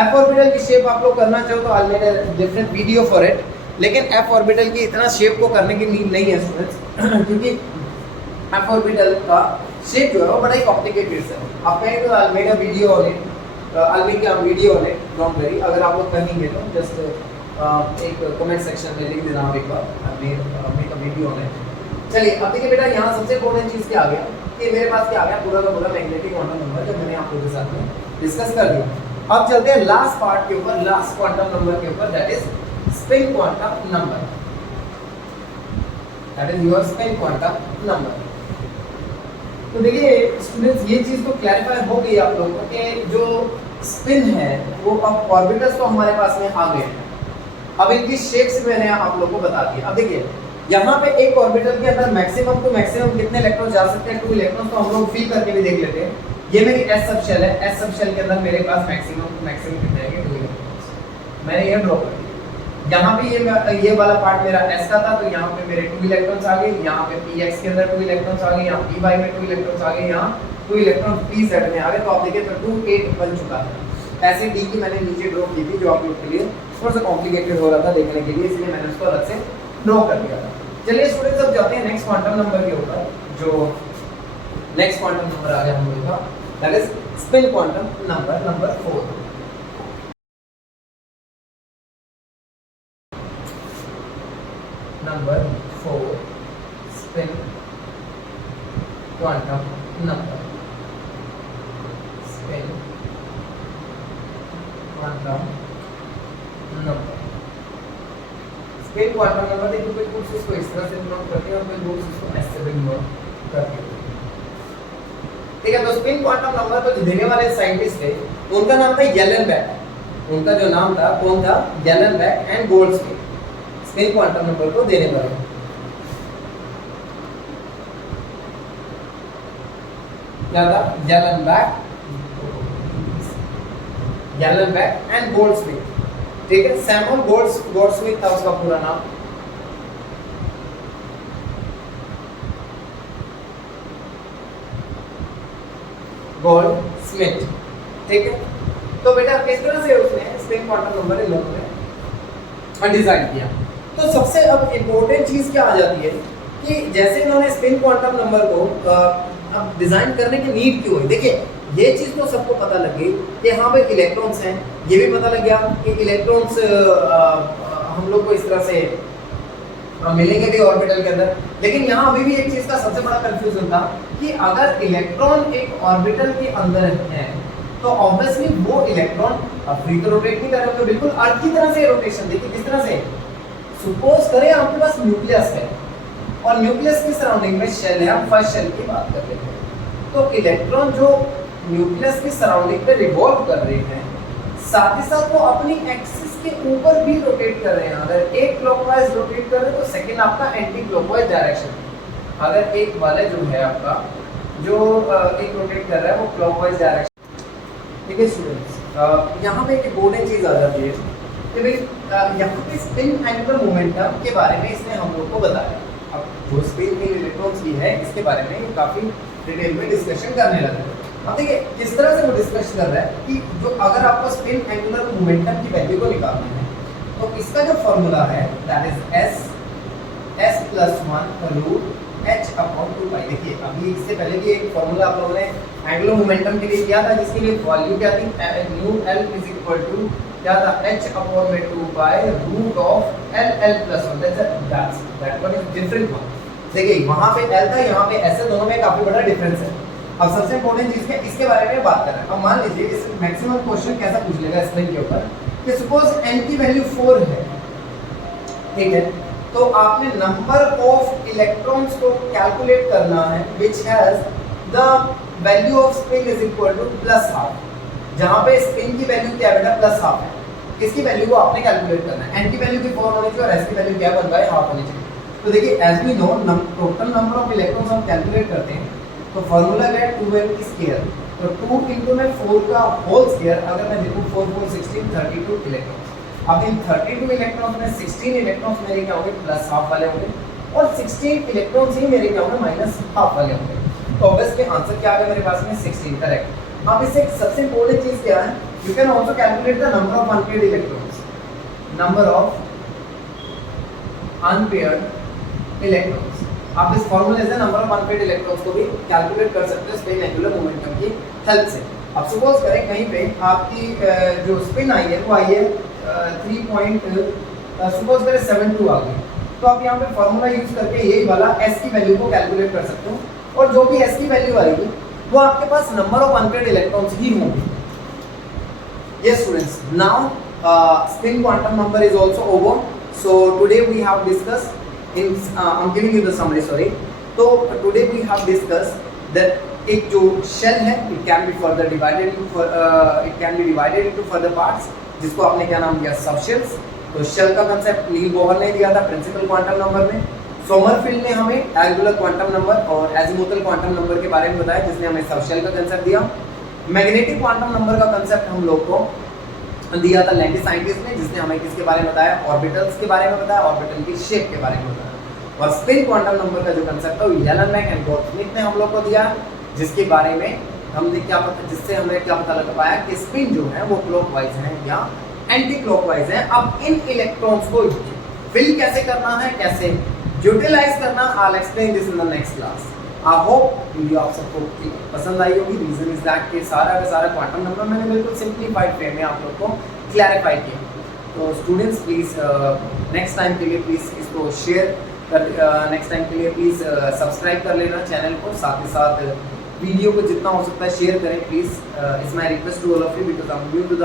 f ऑर्बिटल की शेप आप लोग करना चाहो तो I made a different video for it, लेकिन f ऑर्बिटल की इतना शेप को करने की नीड नहीं है स्टूडेंट्स, क्योंकि f ऑर्बिटल का शेप जो है वो बड़ा ही कॉम्प्लिकेटेड है। आप कहें तो I made a video on it, I made a video on it, don't worry. अगर आप लोग कहेंगे तो जस्ट एक कमेंट सेक्शन में लिख देना आप एक बार, make a video on it. चलिए अब देखिए बेटा, यहाँ सबसे इम्पोर्टेंट चीज़ क्या आ गया कि मेरे पास क्या आ गया, पूरा का पूरा मैग्नेटिक क्वांटम नंबर जो मैंने आप लोगों के साथ में डिस्कस कर दिया। अब चलते हैं लास्ट पार्ट के ऊपर, लास्ट क्वांटम नंबर के ऊपर, that is spin quantum number, that is your spin quantum number. तो देखिए स्टूडेंट्स, ये चीज़ तो क्लैरिफाई हो गई आप लोगों को कि जो स्पिन है वो अब ऑर्बिटल्स तो हमारे पास में आ गए हैं। अब इनकी शेप्स मैंने आप लोगों को बता दिया। अब देखिए यहाँ पे एक ऑर्बिटल के अंदर मैक्सिमम टू मैक्सिमम कितने इलेक्ट्रॉन जा सकते हैं, 2 इलेक्ट्रॉन, तो हम लोग फील करके भी देख लेते हैं। ये मेरी s सब शेल है, s सब शेल के अंदर मेरे पास मैक्सिमम टू मैक्सिमम कितने आएंगे, 2 इलेक्ट्रॉन्स। मैंने ये ड्रॉ कर दिया। यहाँ पे ये वाला पार्ट मेरा s का था, तो यहाँ पे मेरे 2 इलेक्ट्रॉन्स आ गए, यहाँ पे px के अंदर 2 इलेक्ट्रॉन्स आ गए, यहाँ py में 2 इलेक्ट्रॉन्स आ गए, यहाँ 2 इलेक्ट्रॉन pz में आ गए। तो आप देखिए तो 2 8 बन चुका है। ऐसे d की मैंने नीचे ड्रॉ की थी, जो आप लोग के लिए थोड़ा सा कॉम्प्लिकेटेड हो रहा था देखने के लिए, इसलिए मैंने उसको अलग से ड्रॉ कर दिया था। चलिए स्टूडेंट्स, अब जाते हैं नेक्स्ट क्वांटम नंबर के ऊपर। जो नेक्स्ट क्वांटम नंबर आ गया हम लोगों का, that is spin quantum number, number 4। Number 4 spin quantum number, spin quantum number. Spin quantum number देखिए, कोई बुक्स इसको इस तरह से नोट करते हैं और कोई बुक्स इसको ऐसे भी नोट करते हैं। ठीक है, तो स्पिन क्वांटम नंबर तो देने वाले साइंटिस्ट थे, उनका नाम था येलेनबेक। उनका जो नाम था कौन था, Uhlenbeck and Goudsmit, spin quantum number को देने वाले। क्या था, येलेनबेक एंड गोल्डस्मिथ। ठीक है, सैमुअल गोल्डस्मिथ था उसका पूरा नाम। गोल्डस्मिथ। ठीक है, तो बेटा किस तरह से उसने स्पिन क्वांटम नंबर इन लोगों ने डिजाइन किया। तो सबसे अब इम्पोर्टेंट चीज क्या आ जाती है कि जैसे इन्होंने स्पिन क्वांटम नंबर को अब डिजाइन करने की नीड क्यों हुई। देखिए ये चीज तो सबको पता लग गई कि हाँ भाई इलेक्ट्रॉन्स हैं, ये भी पता लग गया कि इलेक्ट्रॉन्स हम लोग को इस तरह से मिलेंगे भी ऑर्बिटल के अंदर। लेकिन यहाँ अभी भी एक चीज का सबसे बड़ा कंफ्यूजन था कि अगर इलेक्ट्रॉन एक ऑर्बिटल के अंदर है तो ऑब्वियसली वो इलेक्ट्रॉन फ्री तो रोटेट नहीं कर रहे, तो बिल्कुल अर्थ की तरह से रोटेशन। देखिए किस तरह से, सपोज करें आपके पास न्यूक्लियस है और न्यूक्लियस की सराउंडिंग में शेल है, हम फर्स्ट शेल की बात कर रहे हैं, तो इलेक्ट्रॉन जो न्यूक्लियस की सराउंडिंग पे रिवॉल्व कर रहे हैं, साथ ही साथ वो अपनी एक्सिस के ऊपर भी रोटेट कर रहे हैं। अगर एक क्लॉकवाइज रोटेट कर रहे हैं तो सेकंड आपका एंटी क्लॉकवाइज डायरेक्शन। अगर एक वाले जो है आपका जो एक रोटेट कर रहा है वो क्लॉकवाइज डायरेक्शन। ठीक है स्टूडेंट्स, यहाँ पे एक इम्पोर्टेंट चीज आ जाती है कि भाई यहाँ पे स्पिन एंगुलर मोमेंटम के बारे में इसने हम लोग को बताया। अब जो स्पिन इन इलेक्ट्रॉन्स की है इसके बारे में काफी डिटेल में डिस्कशन करने लगे। अब देखिए किस तरह से वो डिस्कस कर रहा है कि जो अगर आपको स्पिन एंगुलर मोमेंटम की वैल्यू को निकालना है तो इसका जो फॉर्मूला है that is s + 1 root h upon 2 pi. देखिए अभी इससे पहले भी एक फॉर्मूला आप लोगों ने एंगुलर मोमेंटम के लिए किया था जिसके लिए वैल्यू क्या थी, new l is equal to क्या था, h अपॉन में 2 pi root of l + 1। That one is different one. देखिए वहां पे l था, यहाँ पे s है, दोनों में काफी बड़ा डिफरेंस है। अब सबसे इंपॉर्टेंट चीज है इसके बारे में बात कर रहे हैं। अब मान लीजिए इस मैक्सिमम क्वेश्चन कैसा पूछ लेगा स्पिन के ऊपर कि सपोज n की वैल्यू 4 है, ठीक है, तो आपने नंबर ऑफ इलेक्ट्रॉन्स को कैलकुलेट करना है which has the value of spin is equal to +½ जहां पे स्पिन की वैल्यू क्या है बेटा, +½ है। इसकी वैल्यू को आपने कैलकुलेट करना है। n की वैल्यू भी 4 होनी चाहिए और s की वैल्यू क्या बनता है, ½ होनी चाहिए। तो देखिए as we know total number of electrons हम कैलकुलेट करते हैं तो फार्मूला क्या है 2n स्क्वायर, तो 2 * में 4 का होल स्क्वायर, अगर मैं देखूं 4 4 16 32 इलेक्ट्रॉन्स। अब इन 32 इलेक्ट्रॉन्स में 16 इलेक्ट्रॉन्स मेरे क्या होंगे, +½ वाले होंगे और 16 इलेक्ट्रॉन्स ही मेरे क्या होंगे, -½ वाले होंगे। तो ऑब्वियसली आंसर क्या आ गया मेरे पास में 16, करेक्ट। अब इससे सबसे इंपॉर्टेंट चीज क्या है, you can also calculate the number of unpaired electrons, number of unpaired electrons. आप इस फार्मूले से नंबर ऑफ अनपेयर्ड इलेक्ट्रॉन्स को भी कैलकुलेट कर सकते हो स्पिन एंगुलर मोमेंटम की हेल्प से। अब सपोज करें कहीं पे आपकी जो स्पिन आई है वो आई है 3.72 आ गई, तो आप यहाँ पे फार्मूला यूज करके यही वाला s की वैल्यू को कैलकुलेट कर सकते हो और जो भी s की वैल्यू आएगी वो आपके पास नंबर ऑफ अनपेयर्ड इलेक्ट्रॉन्स ही होंगे। Yes students, now spin quantum number is also over. So today we have discussed I'm giving you the summary, sorry. So today we have discussed that एक जो shell है it can be further divided into further parts, जिसको आपने क्या नाम दिया, subshells. तो shell का कंसेप्ट नील बोहर ने दिया था प्रिंसिपल क्वांटम नंबर में। सोमरफील्ड ने हमें एंगुलर क्वांटम नंबर और एजीमुथल क्वांटम नंबर के बारे में बताया जिसने हमें सबशेल का कंसेप्ट दिया। मैग्नेटिक क्वांटम नंबर का कंसेप्ट हम लोग को दिया था लैंडिस साइंटिस्ट ने, जिसने हमें किसके बारे में बताया, ऑर्बिटल्स के बारे में बताया, ऑर्बिटल की शेप के बारे में बताया। और स्पिन क्वांटम नंबर का जो कंसेप्ट है वो येलेनबैक एंड गॉल्डस्मिथ ने हम लोग को दिया, जिसके बारे में हमने क्या पता, जिससे हमें क्या पता लगा पाया कि स्पिन जो है वो क्लॉकवाइज है या एंटी क्लॉकवाइज है। अब इन इलेक्ट्रॉन्स को फिल कैसे करना है, कैसे यूटिलाइज करना, I will explain this in the next class. I hope video आप सबको पसंद आई होगी। रीजन इज दैट कि सारा का सारा क्वांटम नंबर मैंने बिल्कुल सिंप्लीफाइड वे में आप लोग को क्लैरिफाई किया। तो स्टूडेंट्स प्लीज़ नेक्स्ट टाइम के लिए प्लीज़ इसको शेयर कर, नेक्स्ट टाइम के लिए प्लीज़ सब्सक्राइब कर लेना चैनल को, साथ ही साथ वीडियो को जितना हो सकता है शेयर करें please. It's my request to all of you because I am new to the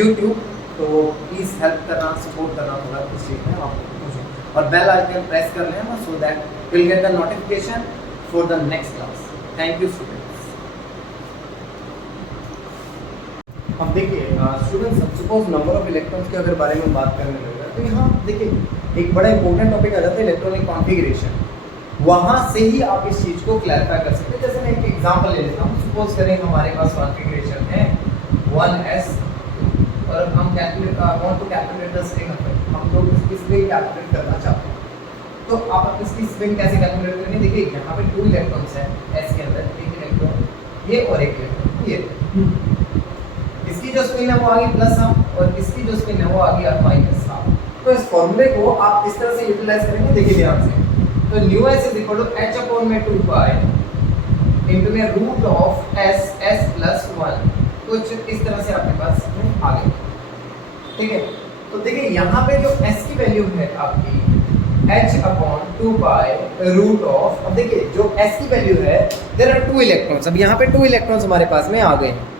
YouTube, तो प्लीज़ हेल्प करना, सपोर्ट करना थोड़ा कुछ चीज़ में आप मुझे, और बेल आइकन प्रेस कर लेना so that will get the notification for the next class. Thank you students. अब देखिए students, suppose number of electrons के अगर बारे में बात करने लगे तो यहाँ देखिए एक बड़ा इंपॉर्टेंट टॉपिक आ जाता है इलेक्ट्रॉनिक कॉन्फ़िगरेशन। वहाँ से ही आप इस चीज़ को क्लैरिफाई कर सकते हैं। जैसे मैं एक एग्जांपल ले लेता हूँ। सपोज करें हमारे पास कॉन्फ़िगरेशन है 1s और हम want to calculate the string effect, हम लोग इसकी स्ट्रिंग कैलकुलेट करना चाहते हैं। तो आप इसकी स्पिन कैसे कैलकुलेट करेंगे, देखिए यहाँ पे 2 इलेक्ट्रॉन्स हैं s के अंदर, एक इलेक्ट्रॉन ये और एक इलेक्ट्रॉन ये। इसकी जो स्पिन है वो आ गई +½ और इसकी जो स्पिन है वो आ गई -½ तो इस फॉर्मूले को आप इस तरह से यूटिलाइज करेंगे। देखिए ध्यान से, तो 𝛎s = h/2 पाई इनटू में रूट ऑफ s + 1, कुछ इस तरह से आपके पास आ गई, ठीक है। तो देखिए यहाँ पे जो s की वैल्यू है आपकी h/2 पाई रूट ऑफ, अब देखिए जो s की वैल्यू है देयर आर 2 इलेक्ट्रॉन्स, अब यहाँ पे 2 इलेक्ट्रॉन्स हमारे पास में आ गए हैं।